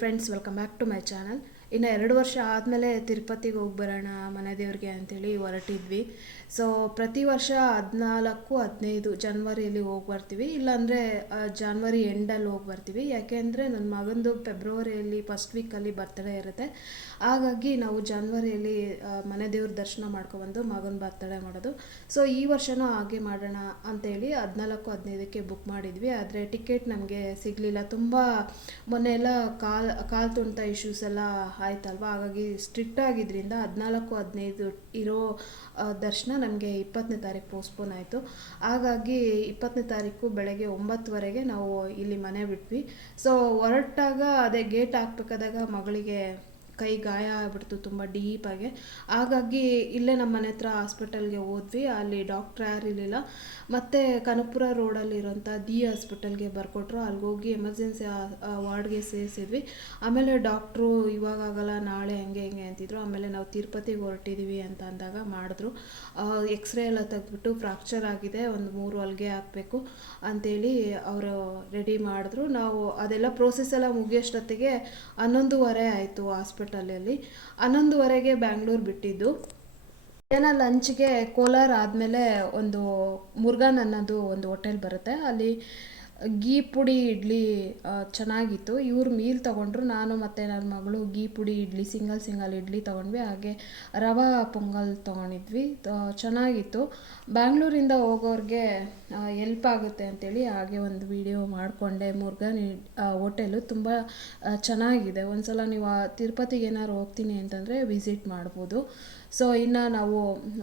Friends welcome back to my channel ಇನ್ನು ಎರಡು ವರ್ಷ ಆದಮೇಲೆ ತಿರುಪತಿಗೆ ಹೋಗಿ ಬರೋಣ ಮನೆ ದೇವ್ರಿಗೆ ಅಂತೇಳಿ ಹೊರಟಿದ್ವಿ. ಸೊ ಪ್ರತಿ ವರ್ಷ ಹದಿನಾಲ್ಕು, ಹದಿನೈದು ಜನ್ವರಿಯಲ್ಲಿ ಹೋಗಿ ಬರ್ತೀವಿ. ಇಲ್ಲಾಂದರೆ ಜಾನ್ವರಿ ಎಂಡಲ್ಲಿ ಹೋಗಿ ಬರ್ತೀವಿ. ಯಾಕೆಂದರೆ ನನ್ನ ಮಗಂದು ಫೆಬ್ರವರಿಯಲ್ಲಿ ಫಸ್ಟ್ ವೀಕಲ್ಲಿ ಬರ್ತಡೇ ಇರುತ್ತೆ. ಹಾಗಾಗಿ ನಾವು ಜಾನ್ವರಿಯಲ್ಲಿ ಮನೆ ದೇವ್ರ ದರ್ಶನ ಮಾಡ್ಕೊಬಂದು ಮಗನ ಬರ್ತಡೇ ಮಾಡೋದು. ಸೊ ಈ ವರ್ಷನೂ ಹಾಗೆ ಮಾಡೋಣ ಅಂತೇಳಿ ಹದಿನಾಲ್ಕು, ಹದಿನೈದಕ್ಕೆ ಬುಕ್ ಮಾಡಿದ್ವಿ. ಆದರೆ ಟಿಕೆಟ್ ನಮಗೆ ಸಿಗಲಿಲ್ಲ. ತುಂಬ ಮೊನ್ನೆ ಎಲ್ಲ ಕಾಲ್, ಕಾಲು ತುಂಟ ಇಶ್ಯೂಸ್ ಎಲ್ಲ ಆಯ್ತಲ್ವ? ಹಾಗಾಗಿ ಸ್ಟ್ರಿಕ್ಟ್ ಆಗಿದ್ದರಿಂದ ಹದಿನಾಲ್ಕು, ಹದಿನೈದು ಇರೋ ದರ್ಶನ ನಮಗೆ ಇಪ್ಪತ್ತನೇ ತಾರೀಕು ಪೋಸ್ಟ್ಪೋನ್ ಆಯಿತು. ಹಾಗಾಗಿ ಇಪ್ಪತ್ತನೇ ತಾರೀಕು ಬೆಳಗ್ಗೆ ಒಂಬತ್ತುವರೆಗೆ ನಾವು ಇಲ್ಲಿ ಮನೆ ಬಿಟ್ವಿ. ಸೊ ಹೊರಟಾಗ ಅದೇ ಗೇಟ್ ಹಾಕ್ಬೇಕಾದಾಗ ಮಗಳಿಗೆ ಕೈ ಗಾಯ ಆಗ್ಬಿಡ್ತು ತುಂಬ ಡೀಪಾಗಿ ಹಾಗಾಗಿ ಇಲ್ಲೇ ನಮ್ಮ ಮನೆ ಹತ್ರ ಹಾಸ್ಪಿಟಲ್ಗೆ ಹೋದ್ವಿ. ಅಲ್ಲಿ ಡಾಕ್ಟ್ರ್ ಯಾರು ಇರಲಿಲ್ಲ. ಮತ್ತು ಕನಕಪುರ ರೋಡಲ್ಲಿರೋಂಥ ದಿ ಹಾಸ್ಪಿಟಲ್ಗೆ ಬರ್ಕೊಟ್ರು. ಅಲ್ಲಿಗೆ ಹೋಗಿ ಎಮರ್ಜೆನ್ಸಿ ವಾರ್ಡ್ಗೆ ಸೇರಿಸಿದ್ವಿ. ಆಮೇಲೆ ಡಾಕ್ಟ್ರು ಇವಾಗ ನಾಳೆ ಹಂಗೆ ಹಿಂಗೆ ಅಂತಿದ್ರು. ಆಮೇಲೆ ನಾವು ತಿರುಪತಿಗೆ ಹೊರಟಿದ್ದೀವಿ ಅಂತ ಅಂದಾಗ ಮಾಡಿದ್ರು. ಎಕ್ಸ್ರೇ ಎಲ್ಲ ತೆಗೆದ್ಬಿಟ್ಟು ಫ್ರಾಕ್ಚರ್ ಆಗಿದೆ. ಒಂದು ಮೂರು ಹೊಲಿಗೆ ಹಾಕಬೇಕು ಅಂತೇಳಿ ಅವರು ರೆಡಿ ಮಾಡಿದ್ರು. ನಾವು ಅದೆಲ್ಲ ಪ್ರೋಸೆಸ್ ಎಲ್ಲ ಮುಗಿಯೋಷ್ಟೊತ್ತಿಗೆ ಹನ್ನೊಂದುವರೆ ಆಯಿತು ಹಾಸ್ಪಿಟಲಲ್ಲಿ ಹನ್ನೊಂದುವರೆಗೆ ಬ್ಯಾಂಗ್ಳೂರು ಬಿಟ್ಟಿದ್ದು. ಮಧ್ಯಾಹ್ನ ಲಂಚ್ಗೆ ಕೋಲಾರ ಆದಮೇಲೆ ಒಂದು ಮುರುಗನ್ ಅನ್ನೋದು ಒಂದು ಹೋಟೆಲ್ ಬರುತ್ತೆ. ಅಲ್ಲಿ ಗೀ ಪುಡಿ ಇಡ್ಲಿ ಚೆನ್ನಾಗಿತ್ತು. ಇವ್ರು ಮೀಲ್ ತೊಗೊಂಡ್ರು ನಾನು ಮತ್ತು ನನ್ನ ಮಗಳು ಗೀ ಪುಡಿ ಇಡ್ಲಿ, ಸಿಂಗಲ್ ಸಿಂಗಲ್ ಇಡ್ಲಿ ತೊಗೊಂಡ್ವಿ. ಹಾಗೆ ರವಾ ಪೊಂಗಲ್ ತೊಗೊಂಡಿದ್ವಿ. ಚೆನ್ನಾಗಿತ್ತು. ಬ್ಯಾಂಗ್ಳೂರಿಂದ ಹೋಗೋರಿಗೆ ಎಲ್ಪ್ ಆಗುತ್ತೆ ಅಂತೇಳಿ ಹಾಗೆ ಒಂದು ವಿಡಿಯೋ ಮಾಡಿಕೊಂಡೆ. ಮುರ್ಗನ್ ಹೋಟೆಲು ತುಂಬ ಚೆನ್ನಾಗಿದೆ. ಒಂದು ಸಲ ನೀವು ತಿರುಪತಿಗೆ ಏನಾದ್ರು ಹೋಗ್ತೀನಿ ಅಂತಂದರೆ ವಿಸಿಟ್ ಮಾಡ್ಬೋದು. ಸೊ ಇನ್ನು ನಾವು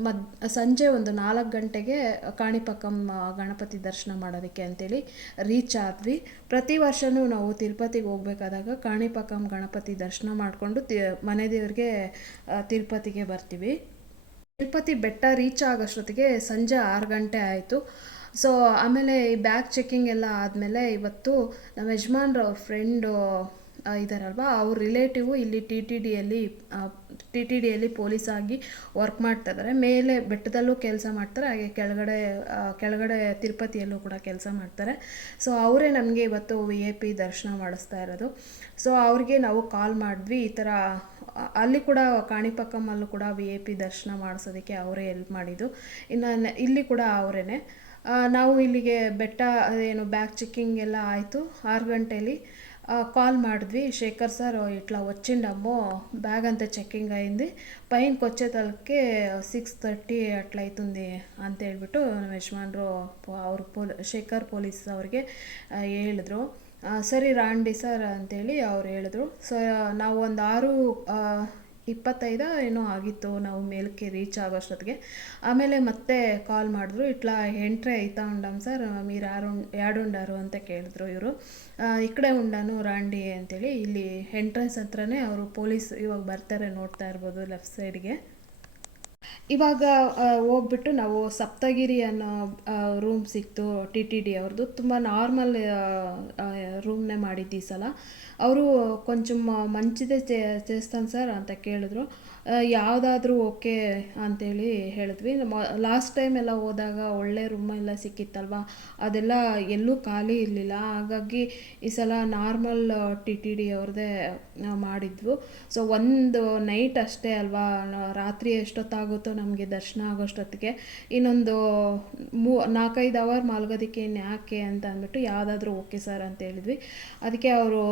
ಮದ್, ಸಂಜೆ ಒಂದು ನಾಲ್ಕು ಗಂಟೆಗೆ ಕಾಣಿಪಕ್ಕಂ ಗಣಪತಿ ದರ್ಶನ ಮಾಡೋದಕ್ಕೆ ಅಂತೇಳಿ ರೀಚ್ ಆದ್ವಿ. ಪ್ರತಿ ವರ್ಷವೂ ನಾವು ತಿರುಪತಿಗೆ ಹೋಗ್ಬೇಕಾದಾಗ ಕಾಣಿಪಕ್ಕಂ ಗಣಪತಿ ದರ್ಶನ ಮಾಡಿಕೊಂಡು ತಿ, ಮನೆ ದೇವ್ರಿಗೆ ತಿರುಪತಿಗೆ ಬರ್ತೀವಿ. ತಿರುಪತಿ ಬೆಟ್ಟ ರೀಚ್ ಆಗೋಷ್ಟೊತ್ತಿಗೆ ಸಂಜೆ ಆರು ಗಂಟೆ ಆಯಿತು. ಸೊ ಆಮೇಲೆ ಈ ಬ್ಯಾಗ್ ಚೆಕ್ಕಿಂಗ್ ಎಲ್ಲ ಆದಮೇಲೆ ಇವತ್ತು ನಮ್ಮ ಯಜಮಾನ್ರು ಫ್ರೆಂಡು ಇದ್ದಾರಲ್ವ ಅವ್ರ ರಿಲೇಟಿವು ಇಲ್ಲಿ ಟಿ ಟಿ ಡಿಯಲ್ಲಿ ಟಿ ಟಿ ಡಿಯಲ್ಲಿ ಪೊಲೀಸ್ ಆಗಿ ವರ್ಕ್ ಮಾಡ್ತಾ ಇದ್ದಾರೆ ಮೇಲೆ ಬೆಟ್ಟದಲ್ಲೂ ಕೆಲಸ ಮಾಡ್ತಾರೆ. ಹಾಗೆ ಕೆಳಗಡೆ ಕೆಳಗಡೆ ತಿರುಪತಿಯಲ್ಲೂ ಕೂಡ ಕೆಲಸ ಮಾಡ್ತಾರೆ. ಸೊ ಅವರೇ ನಮಗೆ ಇವತ್ತು ವಿ ಎ ಪಿ ದರ್ಶನ ಮಾಡಿಸ್ತಾ ಇರೋದು. ಸೊ ಅವ್ರಿಗೆ ನಾವು ಕಾಲ್ ಮಾಡಿದ್ವಿ. ಈ ಥರ ಅಲ್ಲಿ ಕೂಡ ಕಾಣಿಪಕ್ಕಮ್ಮಲ್ಲೂ ಕೂಡ ವಿ ಎ ಪಿ ದರ್ಶನ ಮಾಡಿಸೋದಕ್ಕೆ ಅವರೇ ಹೆಲ್ಪ್ ಮಾಡಿದ್ದು. ಇನ್ನು ಇಲ್ಲಿ ಕೂಡ ಅವರೇ ನಾವು ಇಲ್ಲಿಗೆ ಬೆಟ್ಟ ಏನು ಬ್ಯಾಗ್ ಚೆಕ್ಕಿಂಗ್ ಎಲ್ಲ ಆಯಿತು. ಆರು ಗಂಟೆಯಲ್ಲಿ ಕಾಲ್ ಮಾಡಿದ್ವಿ. ಶೇಖರ್ శేఖర్ సార్ ఇట్లా వచ్చిండమ్మో బ్యాగ్ అంతా చెక్కింగ్ అయింది పైనకి వచ్చేతలకే సిక్స్ థర్టీ అట్లయితుంది ಅಂತ ಹೇಳ್ಬಿಟ್ಟು ನಮ್ಮ ಯಜಮಾನ್ರು ಅವ್ರ ಪೊಲ್, ಶೇಖರ್ ಪೊಲೀಸ್ ಅವ್ರಿಗೆ ಹೇಳಿದ್ರು. ಸರಿ ರಾಂಡಿ ಸರ್ ಅಂತೇಳಿ ಅವ್ರು ಹೇಳಿದ್ರು. ಸೊ ನಾವು ಒಂದು ಆರು ಇಪ್ಪತ್ತೈದ ಏನೋ ಆಗಿತ್ತು ನಾವು ಮೇಲಕ್ಕೆ ರೀಚ್ ಆಗೋಷ್ಟೊತ್ತಿಗೆ. ಆಮೇಲೆ ಮತ್ತೆ ಕಾಲ್ ಮಾಡಿದ್ರು. ಇಟ್ಲ ಎಂಟ್ರೆ ಐತಾ ಉಂಡಾಮ್ ಸರ್ ಮೀರು ಯಾರು మీరు ಯಾಡುಂಡಾರು ಅಂತ ಕೇಳಿದ್ರು ಇವರು. ಈ ಕಡೆ ಉಂಡಾನು ರಾಂಡಿ ಅಂತೇಳಿ ಇಲ್ಲಿ ಎಂಟ್ರೆನ್ಸ್ ಹತ್ರನೇ ಅವರು ಪೊಲೀಸ್ ಇವಾಗ ಬರ್ತಾರೆ ನೋಡ್ತಾ ಇರ್ಬೋದು ಲೆಫ್ಟ್ ಸೈಡ್ಗೆ ಇವಾಗ ಆ, ಹೋಗ್ಬಿಟ್ಟು ನಾವು ಸಪ್ತಗಿರಿ ಅನ್ನೋ ರೂಮ್ ಸಿಕ್ತು ಟಿ ಟಿ ಡಿ ಅವ್ರದ್ದು ತುಂಬ ನಾರ್ಮಲ್ ರೂಮ್ನೇ ಮಾಡಿದ್ದು ಈ ಸಲ ಅವರು ಕೊಂಚಮ್ ಮಂಚಿದೆ ಚೇ చేస్తాను ಸರ್ ಅಂತ ಕೇಳಿದ್ರು ಯಾವುದಾದ್ರೂ ಓಕೆ ಅಂತೇಳಿ ಹೇಳಿದ್ವಿ. ಲಾಸ್ಟ್ ಟೈಮ್ ಎಲ್ಲ ಹೋದಾಗ ಒಳ್ಳೆ ರೂಮ್ ಎಲ್ಲ ಸಿಕ್ಕಿತ್ತಲ್ವ? ಅದೆಲ್ಲ ಎಲ್ಲೂ ಖಾಲಿ ಇರಲಿಲ್ಲ. ಹಾಗಾಗಿ ಈ ಸಲ ನಾರ್ಮಲ್ ಟಿ ಟಿ ಡಿ ಅವ್ರದ್ದೇ ಮಾಡಿದ್ವು. ಸೊ ಒಂದು ನೈಟ್ ಅಷ್ಟೇ ಅಲ್ವಾ? ರಾತ್ರಿ ಎಷ್ಟೊತ್ತಾಗುತ್ತೋ ನಮಗೆ ದರ್ಶನ ಆಗೋಷ್ಟೊತ್ತಿಗೆ. ಇನ್ನೊಂದು ಮೂ, ನಾಲ್ಕೈದು ಅವರ್ ಮಲ್ಗೋದಕ್ಕೆ ಇನ್ನು ಯಾಕೆ ಅಂತ ಅಂದ್ಬಿಟ್ಟು ಯಾವುದಾದ್ರೂ ಓಕೆ ಸರ್ ಅಂತ ಹೇಳಿದ್ವಿ. ಅದಕ್ಕೆ ಅವರು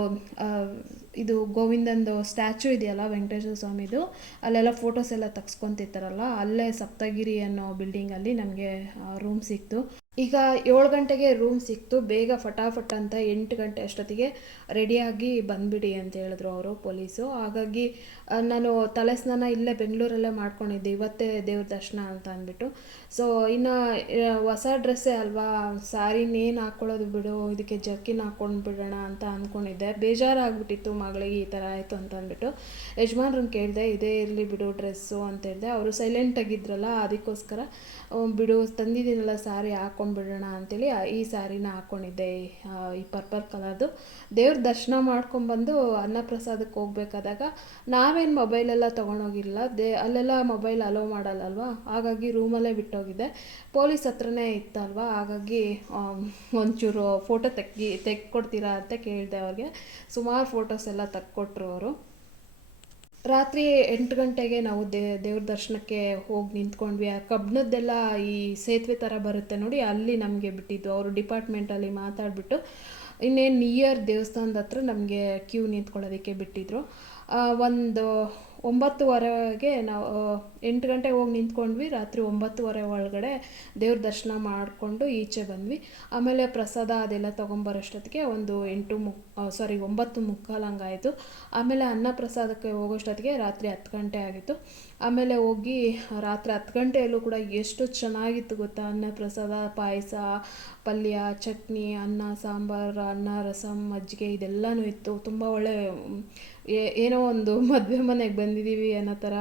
ಇದು ಗೋವಿಂದಂದು ಸ್ಟ್ಯಾಚು ಇದೆಯಲ್ಲ ವೆಂಕಟೇಶ್ವರ ಸ್ವಾಮಿದು, ಅಲ್ಲೆಲ್ಲ ಫೋಟೋಸ್ ಎಲ್ಲ ತೆಗ್ಸ್ಕೊತಿರ್ತಾರಲ್ಲ, ಅಲ್ಲೇ ಸಪ್ತಗಿರಿ ಅನ್ನೋ ಬಿಲ್ಡಿಂಗಲ್ಲಿ ನಮಗೆ ರೂಮ್ ಸಿಕ್ತು. ಈಗ ಏಳು ಗಂಟೆಗೆ ರೂಮ್ ಸಿಕ್ತು. ಬೇಗ ಫಟಾಫಟ್ ಅಂತ ಎಂಟು ಗಂಟೆ ಅಷ್ಟೊತ್ತಿಗೆ ರೆಡಿಯಾಗಿ ಬಂದ್ಬಿಡಿ ಅಂತ ಹೇಳಿದ್ರು ಅವರು ಪೊಲೀಸು. ಹಾಗಾಗಿ ನಾನು ತಲೆ ಸ್ನಾನ ಇಲ್ಲೇ ಬೆಂಗಳೂರಲ್ಲೇ ಮಾಡ್ಕೊಂಡಿದ್ದೆ. ಇವತ್ತೇ ದೇವ್ರ ದರ್ಶನ ಅಂತ ಅಂದ್ಬಿಟ್ಟು. ಸೊ ಇನ್ನು ಹೊಸ ಡ್ರೆಸ್ಸೇ ಅಲ್ವಾ? ಸ್ಯಾರಿನೇನು ಹಾಕ್ಕೊಳ್ಳೋದು ಬಿಡು ಇದಕ್ಕೆ ಜರ್ಕಿನ ಹಾಕ್ಕೊಂಡು ಬಿಡೋಣ ಅಂತ ಅಂದ್ಕೊಂಡಿದ್ದೆ. ಬೇಜಾರಾಗ್ಬಿಟ್ಟಿತ್ತು ಮಗಳಿಗೆ ಈ ಥರ ಆಯಿತು ಅಂತ ಅಂದ್ಬಿಟ್ಟು. ಯಜಮಾನ್ರನ್ನ ಕೇಳಿದೆ ಇದೇ ಇರಲಿ ಬಿಡು ಡ್ರೆಸ್ಸು ಅಂತ ಹೇಳಿದೆ. ಅವರು ಸೈಲೆಂಟ್ ಆಗಿದ್ರಲ್ಲ ಅದಕ್ಕೋಸ್ಕರ "ಹ್ಮ್, ಬಿಡು ತಂದಿದ್ದೀನಲ್ಲ ಸಾರಿ ಹಾಕ್ಕೊಂಡು ಹಾಕ್ಕೊಂಡ್ಬಿಡೋಣ ಅಂತೇಳಿ ಈ ಸ್ಯಾರಿನ ಹಾಕ್ಕೊಂಡಿದ್ದೆ ಈ ಪರ್ಪಲ್ ಕಲರ್ದು. ದೇವ್ರ ದರ್ಶನ ಮಾಡ್ಕೊಂಡ್ಬಂದು ಅನ್ನಪ್ರಸಾದಕ್ಕೆ ಹೋಗ್ಬೇಕಾದಾಗ ನಾವೇನು ಮೊಬೈಲೆಲ್ಲ ತೊಗೊಂಡೋಗಿಲ್ಲ, ದೇ, ಅಲ್ಲೆಲ್ಲ ಮೊಬೈಲ್ ಅಲೋ ಮಾಡಲ್ಲಲ್ವಾ? ಹಾಗಾಗಿ ರೂಮಲ್ಲೇ ಬಿಟ್ಟೋಗಿದ್ದೆ ಪೊಲೀಸ್ ಹತ್ರನೇ ಇತ್ತಲ್ವ? ಹಾಗಾಗಿ ಒಂಚೂರು ಫೋಟೋ ತೆಗ್ಗಿ, ತೆಗ್ಕೊಡ್ತೀರಾ ಅಂತ ಕೇಳಿದೆ ಅವ್ರಿಗೆ. ಸುಮಾರು ಫೋಟೋಸ್ ಎಲ್ಲ ತೆಗ್ಕೊಟ್ರು ಅವರು. ರಾತ್ರಿ ಎಂಟು ಗಂಟೆಗೆ ನಾವು ದೇ, ದೇವ್ರ ದರ್ಶನಕ್ಕೆ ಹೋಗಿ ನಿಂತ್ಕೊಂಡ್ವಿ. ಆ ಕಬ್ಬಿಣದ್ದೆಲ್ಲ ಈ ಸೇತುವೆ ಥರ ಬರುತ್ತೆ ನೋಡಿ, ಅಲ್ಲಿ ನಮಗೆ ಬಿಟ್ಟಿದ್ದು. ಅವರು ಡಿಪಾರ್ಟ್ಮೆಂಟಲ್ಲಿ ಮಾತಾಡಿಬಿಟ್ಟು ಇನ್ನೇನು ನಿಯರ್ ದೇವಸ್ಥಾನದ ಹತ್ರ ನಮಗೆ ಕ್ಯೂ ನಿಂತ್ಕೊಳ್ಳೋದಕ್ಕೆ ಬಿಟ್ಟಿದ್ರು. ಒಂದು ಒಂಬತ್ತುವರೆಗೆ ನಾವು ಎಂಟು ಗಂಟೆಗೆ ಹೋಗಿ ನಿಂತ್ಕೊಂಡ್ವಿ. ರಾತ್ರಿ ಒಂಬತ್ತುವರೆ ಒಳಗಡೆ ದೇವ್ರ ದರ್ಶನ ಮಾಡಿಕೊಂಡು ಈಚೆ ಬಂದ್ವಿ. ಆಮೇಲೆ ಪ್ರಸಾದ ಅದೆಲ್ಲ ತೊಗೊಂಬರೋಷ್ಟೊತ್ತಿಗೆ ಒಂದು ಎಂಟು ಮುಕ್ ಸಾರಿ ಒಂಬತ್ತು ಮುಕ್ಕಾಲು ಹಂಗಾಯಿತು. ಆಮೇಲೆ ಅನ್ನ ಪ್ರಸಾದಕ್ಕೆ ಹೋಗೋಷ್ಟೊತ್ತಿಗೆ ರಾತ್ರಿ ಹತ್ತು ಗಂಟೆ ಆಗಿತ್ತು. ಆಮೇಲೆ ಹೋಗಿ ರಾತ್ರಿ ಹತ್ತು ಗಂಟೆಯಲ್ಲೂ ಕೂಡ ಎಷ್ಟು ಚೆನ್ನಾಗಿತ್ತು ಗೊತ್ತಾ? ಅನ್ನ ಪ್ರಸಾದ, ಪಾಯಸ, ಪಲ್ಯ, ಚಟ್ನಿ, ಅನ್ನ, ಸಾಂಬಾರು, ಅನ್ನ, ರಸಂ, ಮಜ್ಜಿಗೆ ಇದೆಲ್ಲನೂ ಇತ್ತು. ತುಂಬ ಒಳ್ಳೆ ಏನೋ ಒಂದು ಮದುವೆ ಮನೆಗೆ ಬಂದಿದ್ದೀವಿ ಅನ್ನೋ ಥರ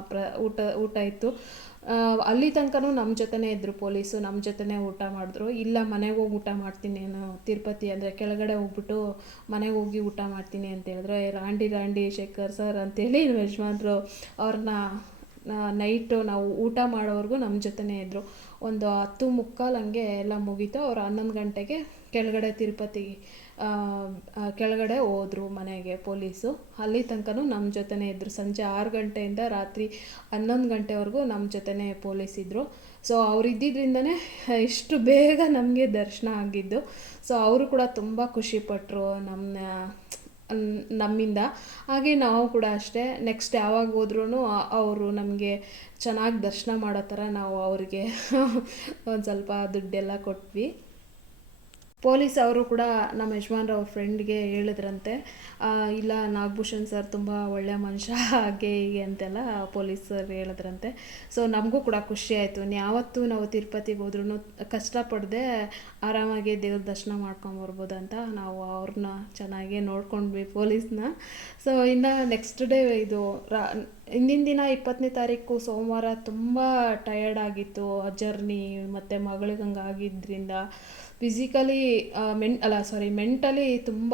ಪ್ರ, ಊಟ ಊಟ ಇತ್ತು. ಅಲ್ಲಿ ತನಕನೂ ನಮ್ಮ ಜೊತೆನೇ ಇದ್ದರು ಪೊಲೀಸು ನಮ್ಮ ಜೊತೆನೇ ಊಟ ಮಾಡಿದ್ರು. ಇಲ್ಲ, ಮನೆಗೆ ಹೋಗಿ ಊಟ ಮಾಡ್ತೀನಿ ನಾನು ತಿರುಪತಿ, ಅಂದರೆ ಕೆಳಗಡೆ ಹೋಗ್ಬಿಟ್ಟು ಮನೆಗೆ ಹೋಗಿ ಊಟ ಮಾಡ್ತೀನಿ ಅಂತ ಹೇಳಿದ್ರು. ರಾಂಡಿ ರಾಂಡಿ ಶೇಖರ್ ಸರ್ ಅಂತೇಳಿ ಯಜಮಾನ್ರು ಅವ್ರನ್ನ ನೈಟು ನಾವು ಊಟ ಮಾಡೋವರೆಗೂ ನಮ್ಮ ಜೊತೆನೇ ಇದ್ದರು ಒಂದು ಹತ್ತು ಮುಕ್ಕಾಲು ಹಂಗೆ ಎಲ್ಲ ಮುಗೀತು. ಅವ್ರು ಹನ್ನೊಂದು ಗಂಟೆಗೆ ಕೆಳಗಡೆ ತಿರುಪತಿ ಕೆಳಗಡೆ ಹೋದ್ರು ಮನೆಗೆ ಪೊಲೀಸು. ಅಲ್ಲಿ ತನಕನೂ ನಮ್ಮ ಜೊತೆನೇ ಇದ್ದರು ಸಂಜೆ ಆರು ಗಂಟೆಯಿಂದ ರಾತ್ರಿ ಹನ್ನೊಂದು ಗಂಟೆವರೆಗೂ ನಮ್ಮ ಜೊತೆನೇ ಪೊಲೀಸ್ ಇದ್ದರು ಸೊ ಅವ್ರು ಇದ್ದಿದ್ದರಿಂದನೇ ಇಷ್ಟು ಬೇಗ ನಮಗೆ ದರ್ಶನ ಆಗಿದ್ದು. ಸೊ ಅವರು ಕೂಡ ತುಂಬ ಖುಷಿಪಟ್ಟರು ನಮ್ಮ ನಮ್ಮಿಂದ. ಹಾಗೆ ನಾವು ಕೂಡ ಅಷ್ಟೇ. ನೆಕ್ಸ್ಟ್ ಯಾವಾಗ ಹೋದ್ರೂ ಅವರು ನಮಗೆ ಚೆನ್ನಾಗಿ ದರ್ಶನ ಮಾಡೋ ಥರ ನಾವು ಅವರಿಗೆ ಒಂದು ಸ್ವಲ್ಪ ದುಡ್ಡೆಲ್ಲ ಕೊಟ್ವಿ. ಪೊಲೀಸ್ ಅವರು ಕೂಡ ನಮ್ಮ ಯಜಮಾನ್ರ ಅವ್ರ ಫ್ರೆಂಡ್ಗೆ ಹೇಳಿದ್ರಂತೆ ಇಲ್ಲ, ನಾಗಭೂಷಣ್ ಸರ್ ತುಂಬ ಒಳ್ಳೆಯ ಮನುಷ್ಯ, ಹಾಗೆ ಹೀಗೆ ಅಂತೆಲ್ಲ ಪೊಲೀಸ್ ಸರ್ ಹೇಳಿದ್ರಂತೆ. ಸೊ ನಮಗೂ ಕೂಡ ಖುಷಿ ಆಯಿತು. ಯಾವತ್ತೂ ನಾವು ತಿರುಪತಿಗೆ ಹೋದ್ರೂ ಕಷ್ಟಪಡದೆ ಆರಾಮಾಗಿ ದೇವ್ರ ದರ್ಶನ ಮಾಡ್ಕೊಂಬರ್ಬೋದು ಅಂತ ನಾವು ಅವ್ರನ್ನ ಚೆನ್ನಾಗಿ ನೋಡ್ಕೊಂಡ್ವಿ ಪೊಲೀಸ್ನ. ಸೊ ಇನ್ನು ನೆಕ್ಸ್ಟ್ ಡೇ ಇದು ರಾ, ಹಿಂದಿನ ದಿನ ಇಪ್ಪತ್ತನೇ ತಾರೀಕು ಸೋಮವಾರ ತುಂಬ ಟಯರ್ಡ್ ಆಗಿತ್ತು ಜರ್ನಿ ಮತ್ತು ಮಗಳಿಗಂಗೆ ಹಂಗಾಗಿದ್ದರಿಂದ ಫಿಸಿಕಲಿ ಮೆನ್ ಅಲ್ಲ ಸಾರಿ ಮೆಂಟಲಿ ತುಂಬ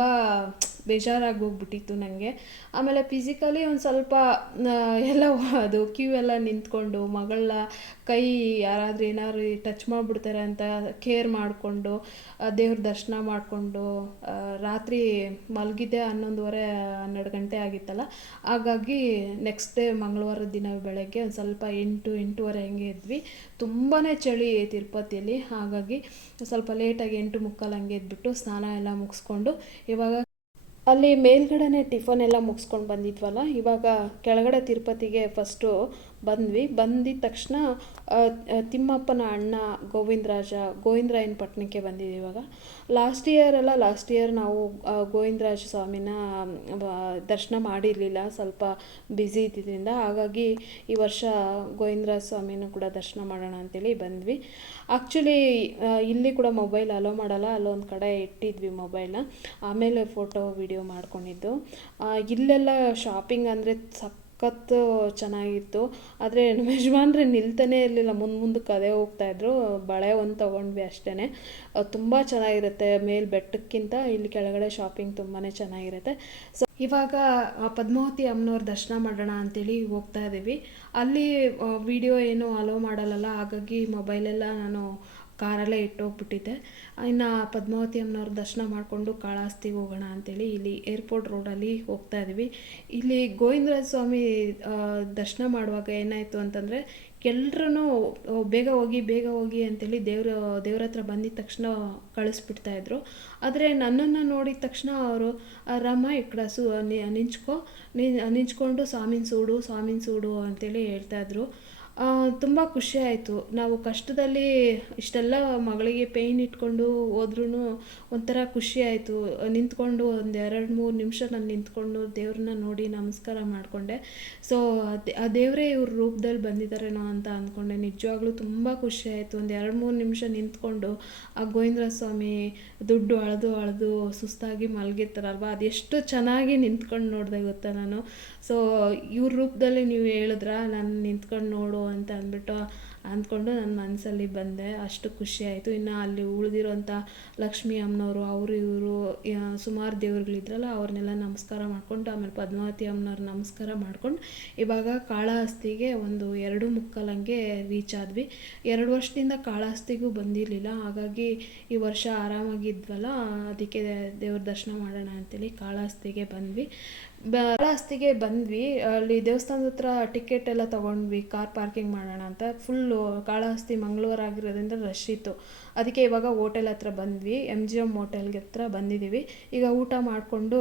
ಬೇಜಾರಾಗಿ ಹೋಗ್ಬಿಟ್ಟಿತ್ತು ನನಗೆ. ಆಮೇಲೆ ಫಿಸಿಕಲಿ ಒಂದು ಸ್ವಲ್ಪ ಎಲ್ಲ ಅದು ಕ್ಯೂ ಎಲ್ಲ ನಿಂತ್ಕೊಂಡು ಮಗಳ ಕೈ ಯಾರಾದರೂ ಏನಾದ್ರು ಟಚ್ ಮಾಡಿಬಿಡ್ತಾರೆ ಅಂತ ಕೇರ್ ಮಾಡಿಕೊಂಡು ದೇವ್ರ ದರ್ಶನ ಮಾಡಿಕೊಂಡು ರಾತ್ರಿ ಮಲಗಿದ್ದೆ ಹನ್ನೊಂದುವರೆ, ಹನ್ನೆರಡು ಗಂಟೆ ಆಗಿತ್ತಲ್ಲ. ಹಾಗಾಗಿ ನೆಕ್ಸ್ಟ್ ಡೇ ಮಂಗಳವಾರ ದಿನ ಬೆಳಗ್ಗೆ ಒಂದು ಸ್ವಲ್ಪ ಎಂಟು, ಎಂಟೂವರೆ ಹಂಗೆ ಇದ್ವಿ ತುಂಬಾ ಚಳಿ ತಿರುಪತಿಯಲ್ಲಿ. ಹಾಗಾಗಿ ಸ್ವಲ್ಪ ಲೇಟಾಗಿ ಎಂಟು ಮುಕ್ಕಾಲು ಹಂಗೆ ಎದ್ಬಿಟ್ಟು ಸ್ನಾನ ಎಲ್ಲ ಮುಗಿಸ್ಕೊಂಡು ಇವಾಗ ಅಲ್ಲಿ ಮೇಲ್ಗಡೆನೆ ಟಿಫನ್ ಎಲ್ಲ ಮುಗಿಸ್ಕೊಂಡು ಬಂದಿದ್ವಲ್ಲ ಇವಾಗ ಕೆಳಗಡೆ ತಿರುಪತಿಗೆ ಫಸ್ಟು ಬಂದ್ವಿ. ಬಂದಿದ ತಕ್ಷಣ ತಿಮ್ಮಪ್ಪನ ಅಣ್ಣ ಗೋವಿಂದರಾಜ ಗೋವಿಂದರಾಯನ ಪಟ್ಟಣಕ್ಕೆ ಬಂದಿದ್ದೀವಿ ಇವಾಗ. ಲಾಸ್ಟ್ ಇಯರ್ ಎಲ್ಲ ಲಾಸ್ಟ್ ಇಯರ್ ನಾವು ಗೋವಿಂದರಾಜ ಸ್ವಾಮಿನ ದರ್ಶನ ಮಾಡಿರಲಿಲ್ಲ. ಸ್ವಲ್ಪ ಬ್ಯುಸಿ ಇದ್ದಿದ್ದರಿಂದ ಹಾಗಾಗಿ ಈ ವರ್ಷ ಗೋವಿಂದರಾಜ ಸ್ವಾಮಿನೂ ಕೂಡ ದರ್ಶನ ಮಾಡೋಣ ಅಂತೇಳಿ ಬಂದ್ವಿ. ಆ್ಯಕ್ಚುಲಿ ಇಲ್ಲಿ ಕೂಡ ಮೊಬೈಲ್ ಅಲೋ ಮಾಡಲ್ಲ. ಅಲ್ಲೊಂದು ಕಡೆ ಇಟ್ಟಿದ್ವಿ ಮೊಬೈಲ್ನ ಆಮೇಲೆ ಫೋಟೋ ವಿಡಿಯೋ ಮಾಡ್ಕೊಂಡಿದ್ದು. ಇಲ್ಲೆಲ್ಲ ಶಾಪಿಂಗ್ ಅಂದರೆ ಸಖತ್ತು ಚೆನ್ನಾಗಿತ್ತು. ಆದರೆ ನಮ್ಮ ಯಜಮಾನ್ರೆ ನಿಲ್ತಾನೆ ಇರಲಿಲ್ಲ. ಮುಂದೆ ಮುಂದಕ್ಕೆ ಅದೇ ಹೋಗ್ತಾಯಿದ್ರು ಬಳೆ ಒಂದು ತೊಗೊಂಡ್ವಿ ಅಷ್ಟೇ ತುಂಬ ಚೆನ್ನಾಗಿರುತ್ತೆ. ಮೇಲೆ ಬೆಟ್ಟಕ್ಕಿಂತ ಇಲ್ಲಿ ಕೆಳಗಡೆ ಶಾಪಿಂಗ್ ತುಂಬಾ ಚೆನ್ನಾಗಿರುತ್ತೆ. ಸೊ ಇವಾಗ ಪದ್ಮಾವತಿ ಅಮ್ಮನವ್ರ ದರ್ಶನ ಮಾಡೋಣ ಅಂತೇಳಿ ಹೋಗ್ತಾ ಇದ್ದೀವಿ ಅಲ್ಲಿ ವಿಡಿಯೋ ಏನು ಅಲೋ ಮಾಡಲ್ಲಲ್ಲ? ಹಾಗಾಗಿ ಮೊಬೈಲೆಲ್ಲ ನಾನು ಕಾರಲ್ಲೇ ಇಟ್ಟೋಗ್ಬಿಟ್ಟಿದ್ದೆ ಇನ್ನು ಪದ್ಮಾವತಿ ಅಮ್ಮನವ್ರ ದರ್ಶನ ಮಾಡಿಕೊಂಡು ಕಾಳಹಸ್ತಿಗೆ ಹೋಗೋಣ ಅಂತೇಳಿ ಇಲ್ಲಿ ಏರ್ಪೋರ್ಟ್ ರೋಡಲ್ಲಿ ಹೋಗ್ತಾ ಇದ್ವಿ. ಇಲ್ಲಿ ಗೋವಿಂದರಾಜ ಸ್ವಾಮಿ ದರ್ಶನ ಮಾಡುವಾಗ ಏನಾಯಿತು ಅಂತಂದರೆ ಎಲ್ರೂ ಬೇಗ ಹೋಗಿ ಬೇಗ ಹೋಗಿ ಅಂತೇಳಿ ದೇವ್ರ ದೇವ್ರ ಹತ್ರ ಬಂದಿದ ತಕ್ಷಣ ಕಳಿಸ್ಬಿಡ್ತಾಯಿದ್ರು ಆದರೆ ನನ್ನನ್ನು ನೋಡಿದ ತಕ್ಷಣ ಅವರು ರಾಮ ಇಕ್ಕಡ ಕಡೆ ಸು ನಿಂಚ್ಕೊ ನಿಂಚ್ಕೊಂಡು ಸ್ವಾಮಿನ ಸೂಡು ಸ್ವಾಮಿನ ಸೂಡು ಅಂತೇಳಿ ಹೇಳ್ತಾ ಇದ್ರು. ತುಂಬ ಖುಷಿ ಆಯಿತು. ನಾವು ಕಷ್ಟದಲ್ಲಿ ಇಷ್ಟೆಲ್ಲ ಮಗಳಿಗೆ ಪೇಯ್ನ್ ಇಟ್ಕೊಂಡು ಹೋದ್ರೂ ಒಂಥರ ಖುಷಿ ಆಯಿತು. ನಿಂತ್ಕೊಂಡು ಒಂದು ಎರಡು ಮೂರು ನಿಮಿಷ ನಾನು ನಿಂತ್ಕೊಂಡು ದೇವ್ರನ್ನ ನೋಡಿ ನಮಸ್ಕಾರ ಮಾಡಿಕೊಂಡೆ. ಸೊ ಆ ದೇವರೇ ಇವ್ರ ರೂಪದಲ್ಲಿ ಬಂದಿದ್ದಾರೇನೋ ಅಂತ ಅಂದ್ಕೊಂಡೆ ನಿಜವಾಗ್ಲೂ ತುಂಬ ಖುಷಿ ಆಯಿತು. ಒಂದು ಎರಡು ಮೂರು ನಿಮಿಷ ನಿಂತ್ಕೊಂಡು ಆ ಗೋವಿಂದ ಸ್ವಾಮಿ ದುಡ್ಡು ಅಳೆದು ಅಳೆದು ಸುಸ್ತಾಗಿ ಮಲಗಿರ್ತಾರಲ್ವ? ಅದೆಷ್ಟು ಚೆನ್ನಾಗಿ ನಿಂತ್ಕೊಂಡು ನೋಡಿದೆ ಗೊತ್ತಾ ನಾನು. ಸೊ ಇವ್ರ ರೂಪದಲ್ಲಿ ನೀವು ಹೇಳಿದ್ರ? ನಾನು ನಿಂತ್ಕೊಂಡು ನೋಡು ಅಂತ ಅಂದ್ಬಿಟ್ಟು ಅಂದ್ಕೊಂಡು ನನ್ನ ಮನಸ್ಸಲ್ಲಿ ಬಂದೆ. ಅಷ್ಟು ಖುಷಿ ಆಯಿತು. ಇನ್ನು ಅಲ್ಲಿ ಉಳಿದಿರೋಂಥ ಲಕ್ಷ್ಮೀ ಅಮ್ಮನವರು, ಅವರು ಇವರು ಸುಮಾರು ದೇವ್ರುಗಳಿದ್ರಲ್ಲ, ಅವ್ರನ್ನೆಲ್ಲ ನಮಸ್ಕಾರ ಮಾಡ್ಕೊಂಡು, ಆಮೇಲೆ ಪದ್ಮಾವತಿ ಅಮ್ಮನವ್ರ ನಮಸ್ಕಾರ ಮಾಡ್ಕೊಂಡು, ಇವಾಗ ಕಾಳಹಸ್ತಿಗೆ ಒಂದು ಎರಡು ಮುಕ್ಕಾಲಂಗೆ ರೀಚ್ ಆದ್ವಿ. ಎರಡು ವರ್ಷದಿಂದ ಕಾಳಹಸ್ತಿಗೂ ಬಂದಿರಲಿಲ್ಲ. ಹಾಗಾಗಿ ಈ ವರ್ಷ ಆರಾಮಾಗಿದ್ವಲ್ಲ, ಅದಕ್ಕೆ ದೇವ್ರ ದರ್ಶನ ಮಾಡೋಣ ಅಂತೇಳಿ ಕಾಳಹಸ್ತಿಗೆ ಬಂದ್ವಿ. ಕಾಳಹಸ್ತಿಗೆ ಬಂದ್ವಿ. ಅಲ್ಲಿ ದೇವಸ್ಥಾನದ ಹತ್ರ ಟಿಕೆಟ್ ಎಲ್ಲ ತಗೊಂಡ್ವಿ. ಕಾರ್ ಪಾರ್ಕಿಂಗ್ ಮಾಡೋಣ ಅಂತ. ಫುಲ್ಲು ಕಾಳಹಸ್ತಿ ಮಂಗಳೂರು ಆಗಿರೋದ್ರಿಂದ ರಶ್ ಇತ್ತು. ಅದಕ್ಕೆ ಇವಾಗ ಓಟೆಲ್ ಹತ್ರ ಬಂದ್ವಿ. ಎಂ ಜಿ ಎಂ ಓಟೆಲ್ಗೆ ಹತ್ರ ಬಂದಿದ್ದೀವಿ ಈಗ ಊಟ ಮಾಡಿಕೊಂಡು